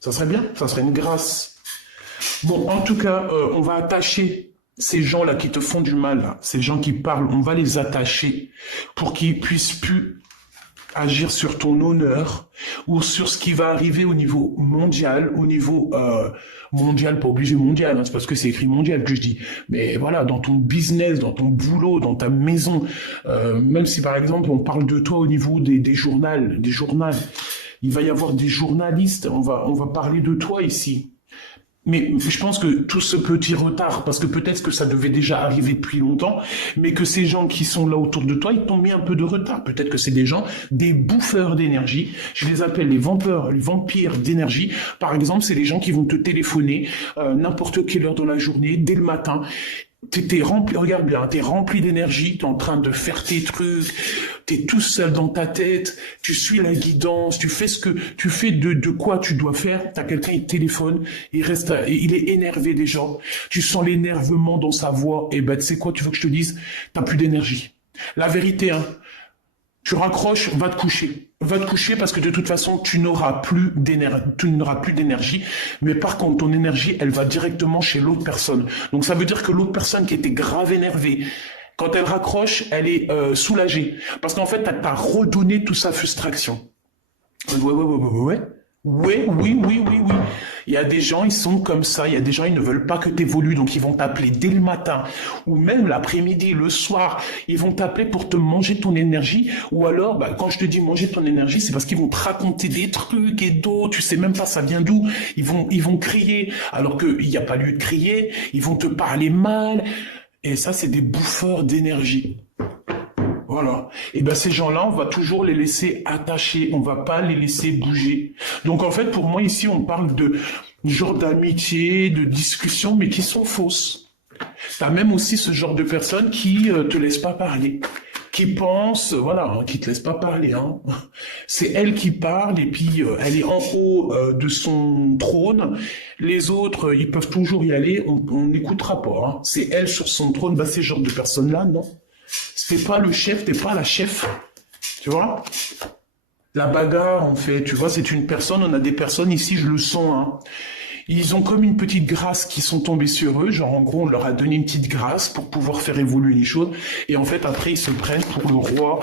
serait bien, ça serait une grâce. Bon, en tout cas, on va attacher ces gens-là qui te font du mal, là, ces gens qui parlent, on va les attacher pour qu'ils puissent plus agir sur ton honneur ou sur ce qui va arriver au niveau mondial, mondial, pas obligé mondial, hein, c'est parce que c'est écrit mondial que je dis, mais voilà, dans ton business, dans ton boulot, dans ta maison, même si par exemple on parle de toi au niveau des journaux, il va y avoir des journalistes, on va parler de toi ici. Mais je pense que tout ce petit retard, parce que peut-être que ça devait déjà arriver depuis longtemps, mais que ces gens qui sont là autour de toi, ils t'ont mis un peu de retard. Peut-être que c'est des gens, des bouffeurs d'énergie. Je les appelle les vampires d'énergie. Par exemple, c'est les gens qui vont te téléphoner n'importe quelle heure dans la journée, dès le matin. T'es rempli, regarde bien, t'es rempli d'énergie, t'es en train de faire tes trucs, t'es tout seul dans ta tête, tu suis la guidance, tu fais de quoi tu dois faire, t'as quelqu'un, il te téléphone, il est énervé déjà, tu sens l'énervement dans sa voix, et ben, tu sais quoi, tu veux que je te dise, t'as plus d'énergie. La vérité, hein, tu raccroches, va te coucher. Va te coucher parce que de toute façon, tu n'auras plus d'énergie. Mais par contre, ton énergie, elle va directement chez l'autre personne. Donc ça veut dire que l'autre personne qui était grave énervée, quand elle raccroche, elle est soulagée. Parce qu'en fait, t'as redonné toute sa frustration. Ouais. Oui. Il y a des gens, ils sont comme ça. Il y a des gens, ils ne veulent pas que tu évolues. Donc, ils vont t'appeler dès le matin ou même l'après-midi, le soir. Ils vont t'appeler pour te manger ton énergie. Ou alors, bah, quand je te dis manger ton énergie, c'est parce qu'ils vont te raconter des trucs et d'autres. Tu sais même pas ça vient d'où. Ils vont crier alors qu'il n'y a pas lieu de crier. Ils vont te parler mal. Et ça, c'est des bouffeurs d'énergie. Voilà. Et ben ces gens-là, on va toujours les laisser attachés, on va pas les laisser bouger. Donc en fait, pour moi ici, on parle de genre d'amitié, de discussion, mais qui sont fausses. T'as même aussi ce genre de personnes qui te laissent pas parler, qui pensent, voilà, hein, qui te laissent pas parler. Hein. C'est elle qui parle et puis elle est en haut de son trône. Les autres, ils peuvent toujours y aller, on n'écoutera pas. Hein. C'est elle sur son trône. Bah ces genres de personnes-là, non. T'es pas le chef, t'es pas la chef, tu vois. La bagarre, en fait, tu vois, c'est une personne, on a des personnes ici, je le sens, hein. Ils ont comme une petite grâce qui sont tombés sur eux, genre en gros, on leur a donné une petite grâce pour pouvoir faire évoluer les choses, et en fait, après, ils se prennent pour le roi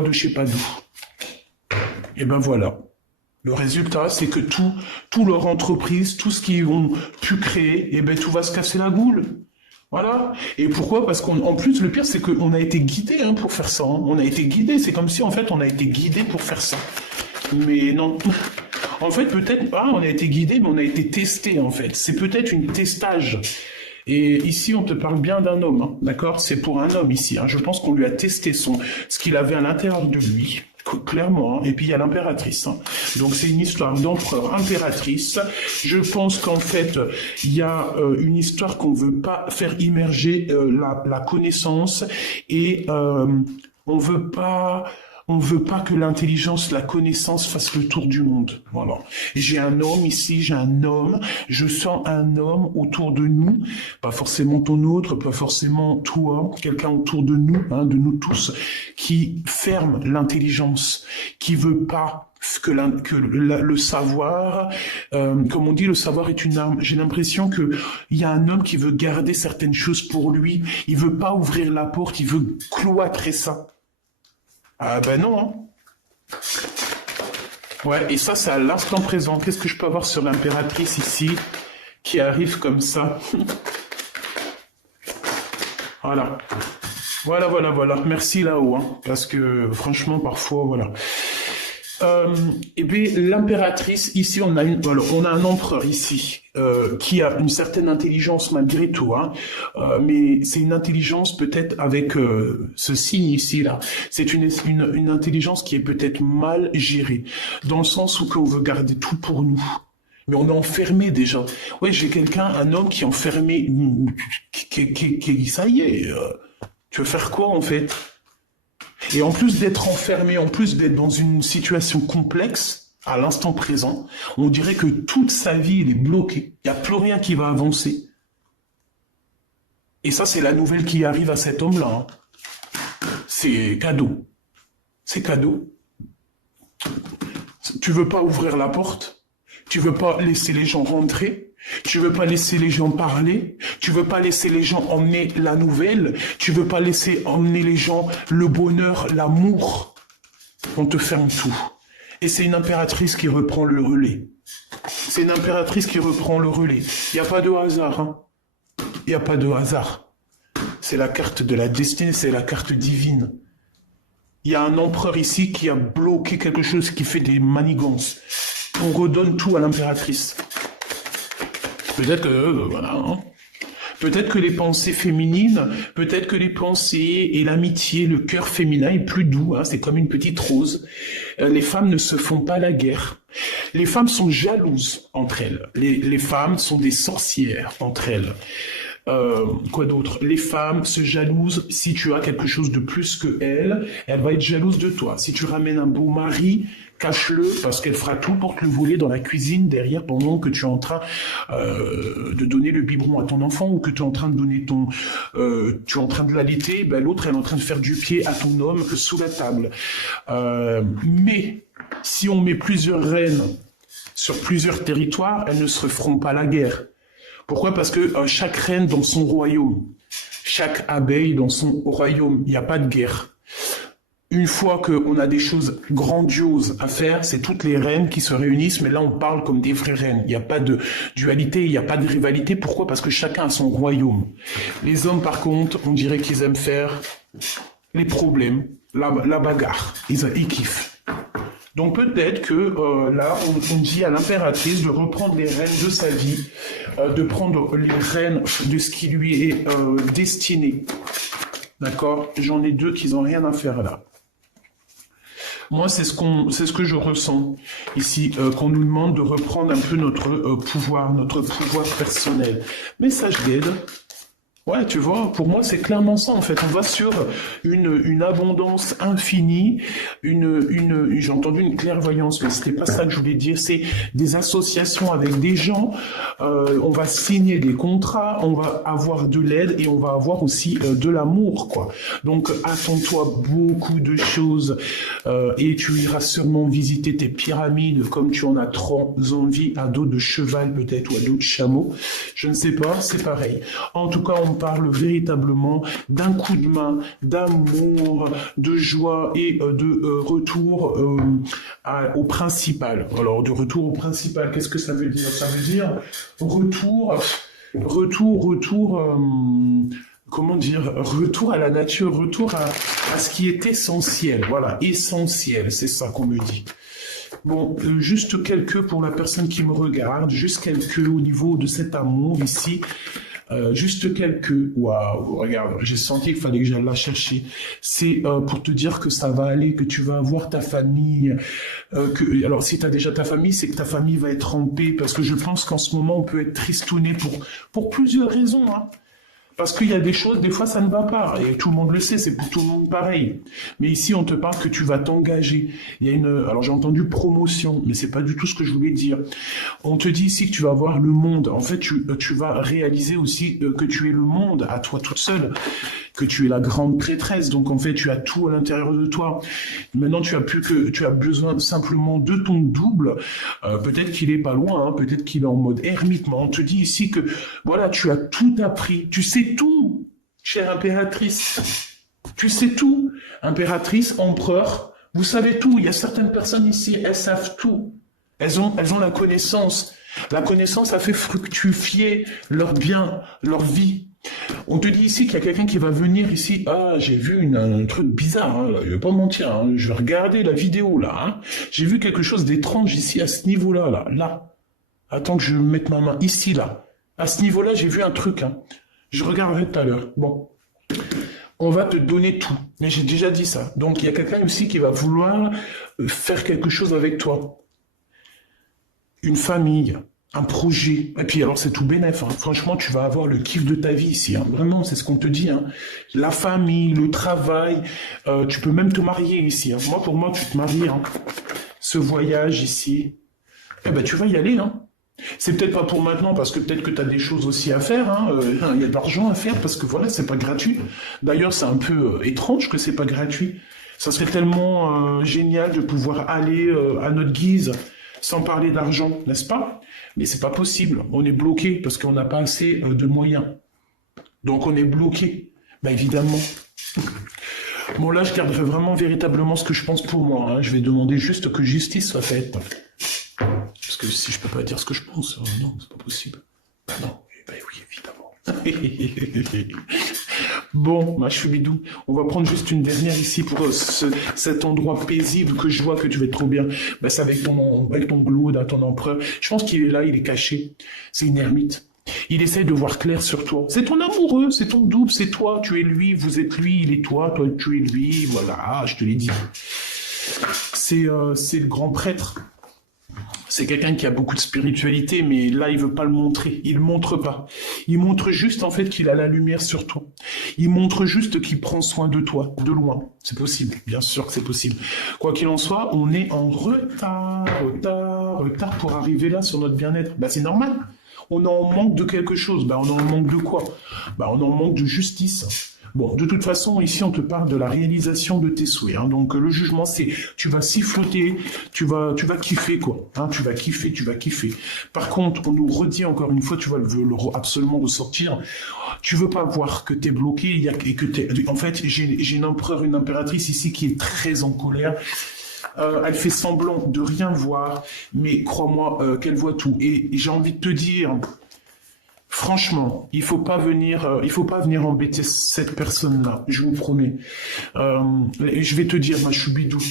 de je sais pas d'où. Et ben voilà. Le résultat, c'est que tout leur entreprise, tout ce qu'ils ont pu créer, et ben tout va se casser la goule. Voilà. Et pourquoi? Parce qu'en plus, le pire, c'est qu'on a été guidé hein, pour faire ça. Hein. On a été guidé. C'est comme si, en fait, on a été guidé pour faire ça. Mais non. En fait, peut-être pas, on a été guidé, mais on a été testé, en fait. C'est peut-être une testage. Et ici, on te parle bien d'un homme, hein, d'accord? C'est pour un homme ici. Hein. Je pense qu'on lui a testé ce qu'il avait à l'intérieur de lui. Clairement, hein. Et puis il y a l'impératrice. Hein. Donc c'est une histoire d'empereur impératrice. Je pense qu'en fait, il y a une histoire qu'on veut pas faire immerger la connaissance et on veut pas que l'intelligence, la connaissance fasse le tour du monde. Voilà. J'ai un homme ici, je sens un homme autour de nous, pas forcément ton autre, pas forcément toi, quelqu'un autour de nous, hein, de nous tous, qui ferme l'intelligence, qui veut pas que le savoir, comme on dit, le savoir est une arme. J'ai l'impression que il y a un homme qui veut garder certaines choses pour lui, il veut pas ouvrir la porte, il veut cloîtrer ça. Ah ben non. Hein. Ouais, et ça, c'est à l'instant présent. Qu'est-ce que je peux avoir sur l'impératrice ici, qui arrive comme ça? Voilà. Voilà. Merci là-haut, hein, parce que franchement, parfois, voilà. Et bien, l'impératrice, ici, on a un empereur ici, qui a une certaine intelligence malgré tout, hein, mais c'est une intelligence peut-être avec ce signe ici, là. C'est une intelligence qui est peut-être mal gérée, dans le sens où qu'on veut garder tout pour nous. Mais on est enfermé déjà. Ouais, j'ai un homme qui est enfermé, ça y est, tu veux faire quoi en fait? Et en plus d'être enfermé, en plus d'être dans une situation complexe, à l'instant présent, on dirait que toute sa vie, il est bloqué. Il n'y a plus rien qui va avancer. Et ça, c'est la nouvelle qui arrive à cet homme-là. Hein. C'est cadeau. C'est cadeau. Tu veux pas ouvrir la porte? Tu veux pas laisser les gens rentrer? Tu veux pas laisser les gens parler, tu veux pas laisser les gens emmener la nouvelle, tu veux pas laisser emmener les gens le bonheur, l'amour. On te ferme tout. Et c'est une impératrice qui reprend le relais. C'est une impératrice qui reprend le relais. Il n'y a pas de hasard, hein. Il n'y a pas de hasard. C'est la carte de la destinée, c'est la carte divine. Il y a un empereur ici qui a bloqué quelque chose, qui fait des manigances. On redonne tout à l'impératrice. Peut-être que, voilà, hein. Peut-être que les pensées féminines, peut-être que les pensées et l'amitié, le cœur féminin est plus doux, hein, c'est comme une petite rose. Les femmes ne se font pas la guerre. Les femmes sont jalouses entre elles. Les femmes sont des sorcières entre elles. Quoi d'autre? Les femmes se jalousent si tu as quelque chose de plus que elle va être jalouse de toi. Si tu ramènes un beau mari, cache-le parce qu'elle fera tout pour te le voler dans la cuisine derrière pendant que tu es en train de donner le biberon à ton enfant ou que tu es en train de donner tu es en train de l'allaiter, ben l'autre elle est en train de faire du pied à ton homme sous la table. Mais si on met plusieurs reines sur plusieurs territoires, elles ne se feront pas la guerre. Pourquoi? Parce que chaque reine dans son royaume, chaque abeille dans son royaume, il n'y a pas de guerre. Une fois qu'on a des choses grandioses à faire, c'est toutes les reines qui se réunissent, mais là on parle comme des vraies reines. Il n'y a pas de dualité, il n'y a pas de rivalité. Pourquoi? Parce que chacun a son royaume. Les hommes par contre, on dirait qu'ils aiment faire les problèmes, la bagarre. Ils kiffent. Donc peut-être que là, on dit à l'impératrice de reprendre les rênes de sa vie, de prendre les rênes de ce qui lui est destiné. D'accord? J'en ai deux qui n'ont rien à faire là. Moi, c'est ce que je ressens ici, qu'on nous demande de reprendre un peu notre pouvoir personnel. Message d'aide. Ouais, tu vois, pour moi, c'est clairement ça, en fait. On va sur une abondance infinie, j'ai entendu une clairvoyance, mais c'était pas ça que je voulais dire, c'est des associations avec des gens, on va signer des contrats, on va avoir de l'aide et on va avoir aussi de l'amour, quoi. Donc, attends-toi beaucoup de choses, et tu iras sûrement visiter tes pyramides comme tu en as trop envie, à dos de cheval peut-être, ou à dos de chameau. Je ne sais pas, c'est pareil. En tout cas, on parle véritablement d'un coup de main, d'amour, de joie et de retour au principal. Alors, de retour au principal, qu'est-ce que ça veut dire? Ça veut dire comment dire, retour à la nature, retour à ce qui est essentiel. Voilà, essentiel, c'est ça qu'on me dit. Bon, juste quelques pour la personne qui me regarde, juste quelques au niveau de cet amour ici. Juste quelques. Waouh, regarde, j'ai senti qu'il fallait que j'aille la chercher. C'est pour te dire que ça va aller, que tu vas avoir ta famille. Alors, si tu as déjà ta famille, c'est que ta famille va être en paix. Parce que je pense qu'en ce moment, on peut être tristouné pour plusieurs raisons. Hein. Parce qu'il y a des choses, des fois ça ne va pas, et tout le monde le sait, c'est pour tout le monde pareil. Mais ici on te parle que tu vas t'engager. Il y a alors j'ai entendu promotion, mais c'est pas du tout ce que je voulais dire. On te dit ici que tu vas voir le monde. En fait, tu vas réaliser aussi que tu es le monde à toi toute seule, que tu es la grande prêtresse. Donc en fait, tu as tout à l'intérieur de toi. Maintenant, tu as besoin simplement de ton double. Peut-être qu'il est pas loin, hein, peut-être qu'il est en mode ermite. Mais on te dit ici que voilà, tu as tout appris. Tu sais tout, chère impératrice. Tu sais tout, impératrice, empereur. Vous savez tout. Il y a certaines personnes ici, elles savent tout. Elles ont la connaissance. La connaissance a fait fructifier leur bien, leur vie. On te dit ici qu'il y a quelqu'un qui va venir ici. Ah, j'ai vu un truc bizarre, hein, là. Je vais pas mentir, hein. Je vais regarder la vidéo là. Hein. J'ai vu quelque chose d'étrange ici à ce niveau-là, là. Attends que je mette ma main ici, là. À ce niveau-là, j'ai vu un truc. Hein. Je regarderai tout à l'heure. Bon. On va te donner tout. Mais j'ai déjà dit ça. Donc, il y a quelqu'un aussi qui va vouloir faire quelque chose avec toi. Une famille, un projet. Et puis, alors, c'est tout bénef. Hein. Franchement, tu vas avoir le kiff de ta vie ici. Hein. Vraiment, c'est ce qu'on te dit. Hein. La famille, le travail. Tu peux même te marier ici. Hein. Moi, pour moi, tu te maries. Hein. Ce voyage ici. Eh ben, tu vas y aller. Hein. C'est peut-être pas pour maintenant, parce que peut-être que tu as des choses aussi à faire, hein. Il y a de l'argent à faire, parce que voilà, c'est pas gratuit. D'ailleurs, c'est un peu étrange que c'est pas gratuit. Ça serait tellement génial de pouvoir aller à notre guise, sans parler d'argent, n'est-ce pas? Mais c'est pas possible, on est bloqué, parce qu'on n'a pas assez de moyens. Donc on est bloqué, bah évidemment. Bon, là, je garderai vraiment véritablement ce que je pense pour moi. Hein. Je vais demander juste que justice soit faite. Parce que si je peux pas dire ce que je pense, non, c'est pas possible. Bah non, bah oui, évidemment. Bon, ma choubidou, on va prendre juste une dernière ici pour cet endroit paisible que je vois que tu vas être trop bien. Bah, c'est avec ton glaude, ton empereur. Je pense qu'il est là, il est caché. C'est une ermite. Il essaye de voir clair sur toi. C'est ton amoureux, c'est ton double, c'est toi, tu es lui, vous êtes lui, il est toi tu es lui, voilà, je te l'ai dit. C'est le grand prêtre. C'est quelqu'un qui a beaucoup de spiritualité, mais là, il veut pas le montrer. Il le montre pas. Il montre juste, en fait, qu'il a la lumière sur toi. Il montre juste qu'il prend soin de toi, de loin. C'est possible. Bien sûr que c'est possible. Quoi qu'il en soit, on est en retard pour arriver là sur notre bien-être. Bah, c'est normal. On en manque de quelque chose. Bah, on en manque de quoi? Bah, on en manque de justice. Bon, de toute façon, ici, on te parle de la réalisation de tes souhaits. Hein. Donc, le jugement, c'est tu vas siffloter, tu vas kiffer, quoi. Hein, tu vas kiffer. Par contre, on nous redit encore une fois, tu vas absolument ressortir. Tu veux pas voir que t'es bloqué et que t'es... En fait, j'ai une empereur, une impératrice ici qui est très en colère. Elle fait semblant de rien voir, mais crois-moi qu'elle voit tout. Et j'ai envie de te dire... Franchement, il faut pas venir embêter cette personne-là, je vous promets. Je vais te dire, ma choubidou,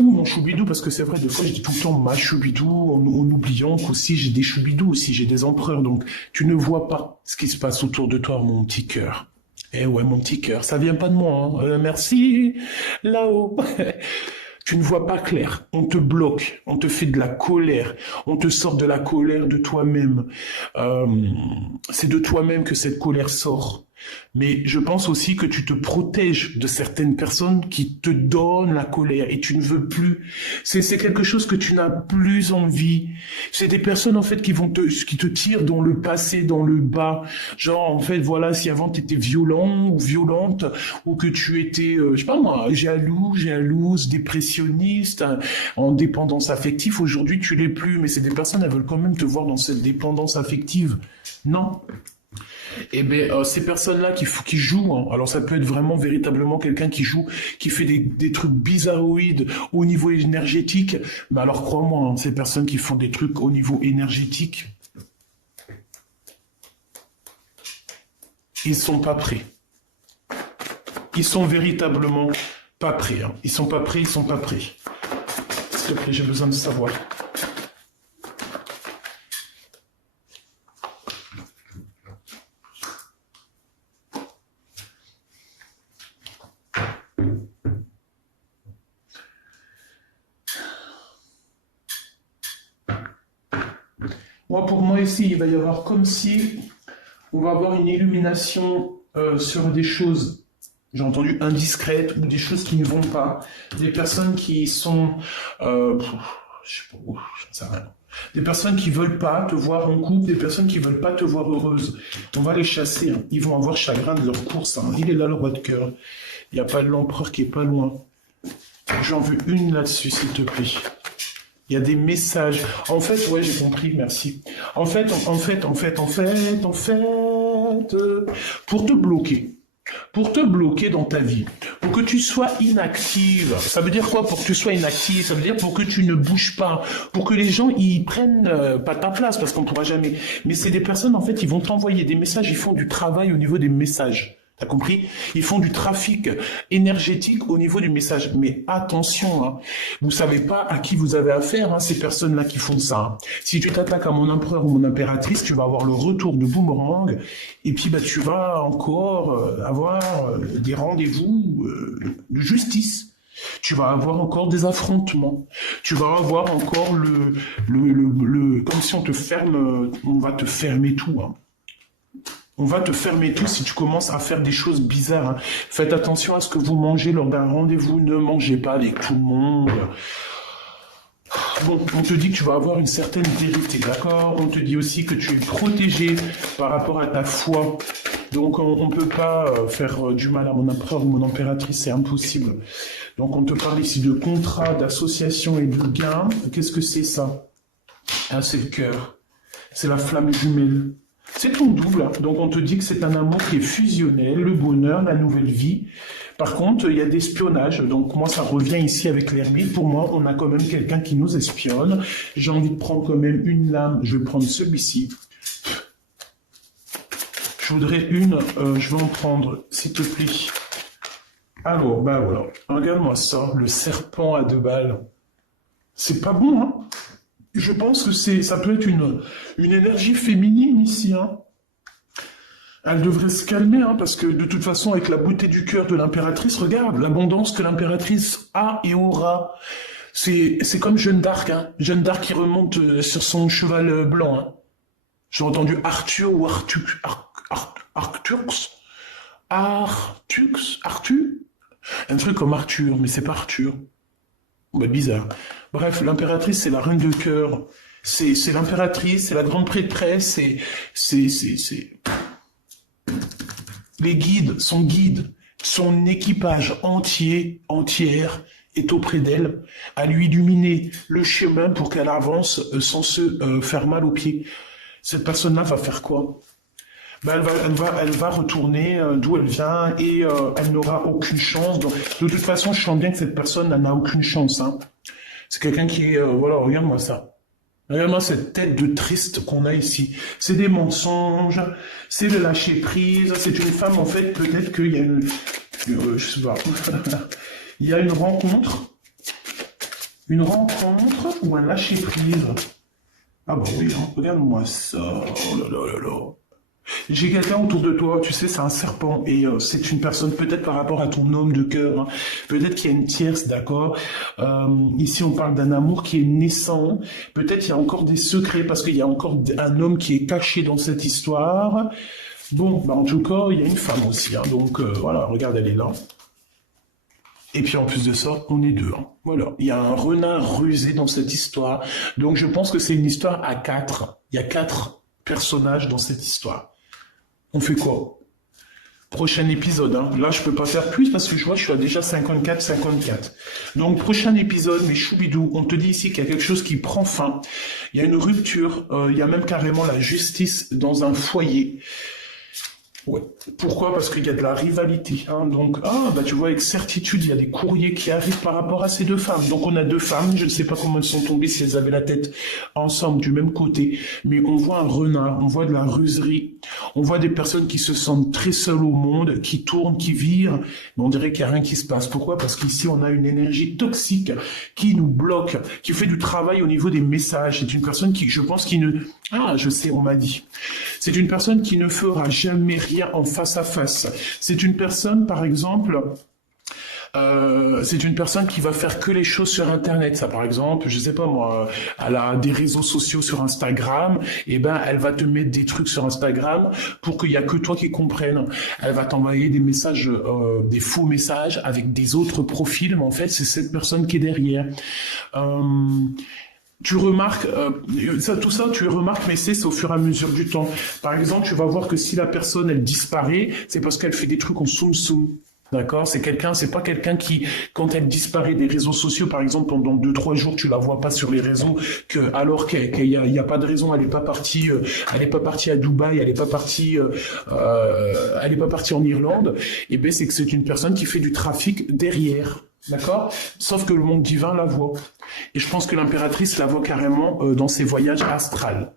ou mon choubidou, parce que c'est vrai, des fois, je dis tout le temps ma choubidou, en oubliant qu'aussi j'ai des choubidous, aussi j'ai des empereurs, donc tu ne vois pas ce qui se passe autour de toi, mon petit cœur. Eh ouais, mon petit cœur, ça vient pas de moi, hein. Merci, là-haut. Tu ne vois pas clair, on te bloque, on te fait de la colère, on te sort de la colère de toi-même. C'est de toi-même que cette colère sort. Mais je pense aussi que tu te protèges de certaines personnes qui te donnent la colère et tu ne veux plus. C'est quelque chose que tu n'as plus envie. C'est des personnes en fait qui te tirent dans le passé, dans le bas. Genre en fait voilà, si avant tu étais violent ou violente ou que tu étais je sais pas moi, jalouse, dépressionniste, en dépendance affective, aujourd'hui tu l'es plus, mais c'est des personnes elles veulent quand même te voir dans cette dépendance affective. Non. Eh bien, ces personnes-là qui jouent, hein, alors ça peut être vraiment véritablement quelqu'un qui joue, qui fait des trucs bizarroïdes au niveau énergétique, mais alors crois-moi, hein, ces personnes qui font des trucs au niveau énergétique, ils sont pas prêts. Ils sont véritablement pas prêts. Hein. Ils sont pas prêts. S'il te plaît, j'ai besoin de savoir. Moi, pour moi, ici, il va y avoir comme si on va avoir une illumination sur des choses, j'ai entendu, indiscrètes, ou des choses qui ne vont pas, des personnes qui sont, je sais pas, j'en sais rien. Des personnes qui veulent pas te voir en couple, des personnes qui veulent pas te voir heureuse. On va les chasser, hein. Ils vont avoir chagrin de leur course. Hein. Il est là, le roi de cœur. Il n'y a pas l'empereur qui est pas loin. J'en veux une là-dessus, s'il te plaît. Il y a des messages. En fait, ouais, j'ai compris, merci. En fait, pour te bloquer dans ta vie, pour que tu sois inactive. Ça veut dire quoi pour que tu sois inactive? Ça veut dire pour que tu ne bouges pas, pour que les gens ils prennent pas ta place, parce qu'on ne pourra jamais. Mais c'est des personnes, en fait, ils vont t'envoyer des messages, ils font du travail au niveau des messages. T'as compris? Ils font du trafic énergétique au niveau du message. Mais attention, hein, vous savez pas à qui vous avez affaire, hein, ces personnes-là qui font ça. Hein. Si tu t'attaques à mon empereur ou mon impératrice, tu vas avoir le retour de boomerang, et puis bah tu vas encore avoir des rendez-vous de justice. Tu vas avoir encore des affrontements. Tu vas avoir encore comme si on te ferme, on va te fermer tout. Hein. On va te fermer tout si tu commences à faire des choses bizarres. Hein. Faites attention à ce que vous mangez lors d'un rendez-vous. Ne mangez pas avec tout le monde. Bon, on te dit que tu vas avoir une certaine vérité, d'accord? On te dit aussi que tu es protégé par rapport à ta foi. Donc, on ne peut pas faire du mal à mon empereur ou mon impératrice, c'est impossible. Donc, on te parle ici de contrat, d'association et de gain. Qu'est-ce que c'est ça? Ah, c'est le cœur. C'est la flamme jumelle. C'est ton double, donc on te dit que c'est un amour qui est fusionnel, le bonheur, la nouvelle vie, Par contre, il y a des espionnages. Donc moi, ça revient ici avec l'ermite. Pour moi, on a quand même quelqu'un qui nous espionne. J'ai envie de prendre quand même une lame. Je vais prendre celui-ci. Je voudrais je vais en prendre, s'il te plaît. Alors, bah voilà. Regarde-moi ça, le serpent à 2 balles. C'est pas bon, hein? Je pense que ça peut être une énergie féminine ici, hein. Elle devrait se calmer, hein, parce que de toute façon, avec la beauté du cœur de l'impératrice, regarde, l'abondance que l'impératrice a et aura. C'est comme Jeanne d'Arc, hein. Jeanne d'Arc qui remonte sur son cheval blanc, hein. J'ai entendu Arthur ou Artux, Arthur? Un truc comme Arthur, mais c'est pas Arthur. Bah, bizarre. Bref, l'impératrice, c'est la reine de cœur. C'est l'impératrice, c'est la grande prêtresse, c'est... Les guides, son équipage entière est auprès d'elle, à lui illuminer le chemin pour qu'elle avance sans se faire mal aux pieds. Cette personne-là va faire quoi? Ben, elle va retourner d'où elle vient et elle n'aura aucune chance. Donc, de toute façon, je sens bien que cette personne n'a aucune chance, hein. C'est quelqu'un qui est... voilà, regarde-moi ça. Regarde-moi cette tête de triste qu'on a ici. C'est des mensonges, c'est le lâcher prise. C'est une femme, en fait, peut-être qu'il y a je sais pas. Il y a une rencontre ou un lâcher prise. Ah bah oui, hein, regarde-moi ça. Oh là là là là. J'ai quelqu'un autour de toi, tu sais, c'est un serpent, et c'est une personne, peut-être par rapport à ton homme de cœur, hein, peut-être qu'il y a une tierce, d'accord. Ici, on parle d'un amour qui est naissant, peut-être il y a encore des secrets, parce qu'il y a encore un homme qui est caché dans cette histoire. Bon, bah en tout cas, il y a une femme aussi, hein, donc voilà, regarde, elle est là. Et puis en plus de ça, on est deux, hein. Voilà, il y a un renard rusé dans cette histoire, donc je pense que c'est une histoire à 4, il y a 4 personnages dans cette histoire. On fait quoi? Prochain épisode, hein. Là, je peux pas faire plus parce que je vois que je suis à déjà 54. Donc, prochain épisode, mais choubidou, on te dit ici qu'il y a quelque chose qui prend fin. Il y a une rupture, il y a même carrément la justice dans un foyer. Ouais. Pourquoi? Parce qu'il y a de la rivalité, hein. Donc, bah tu vois, avec certitude, il y a des courriers qui arrivent par rapport à ces 2 femmes. Donc, on a 2 femmes, je ne sais pas comment elles sont tombées, si elles avaient la tête ensemble du même côté, mais on voit un renard, on voit de la ruserie, on voit des personnes qui se sentent très seules au monde, qui tournent, qui virent, mais on dirait qu'il n'y a rien qui se passe. Pourquoi? Parce qu'ici, on a une énergie toxique qui nous bloque, qui fait du travail au niveau des messages. C'est une personne qui, je pense, qui ne... Ah, je sais, on m'a dit. C'est une personne qui ne fera jamais rien en face à face. C'est une personne, par exemple, c'est une personne qui va faire que les choses sur Internet. Ça, par exemple, je sais pas moi, elle a des réseaux sociaux sur Instagram, et ben elle va te mettre des trucs sur Instagram pour qu'il y a que toi qui comprennes. Elle va t'envoyer des messages, des faux messages avec des autres profils, mais en fait c'est cette personne qui est derrière. Tu remarques, tout ça, tu remarques, mais c'est au fur et à mesure du temps. Par exemple, tu vas voir que si la personne, elle disparaît, c'est parce qu'elle fait des trucs en soum-soum. D'accord? C'est pas quelqu'un qui, quand elle disparaît des réseaux sociaux, par exemple, pendant 2-3 jours, tu la vois pas sur les réseaux, alors qu'il y a pas de raison, elle est pas partie à Dubaï, elle est pas partie en Irlande, et ben, c'est que c'est une personne qui fait du trafic derrière. D'accord? Sauf que le monde divin la voit. Et je pense que l'impératrice la voit carrément dans ses voyages astrales.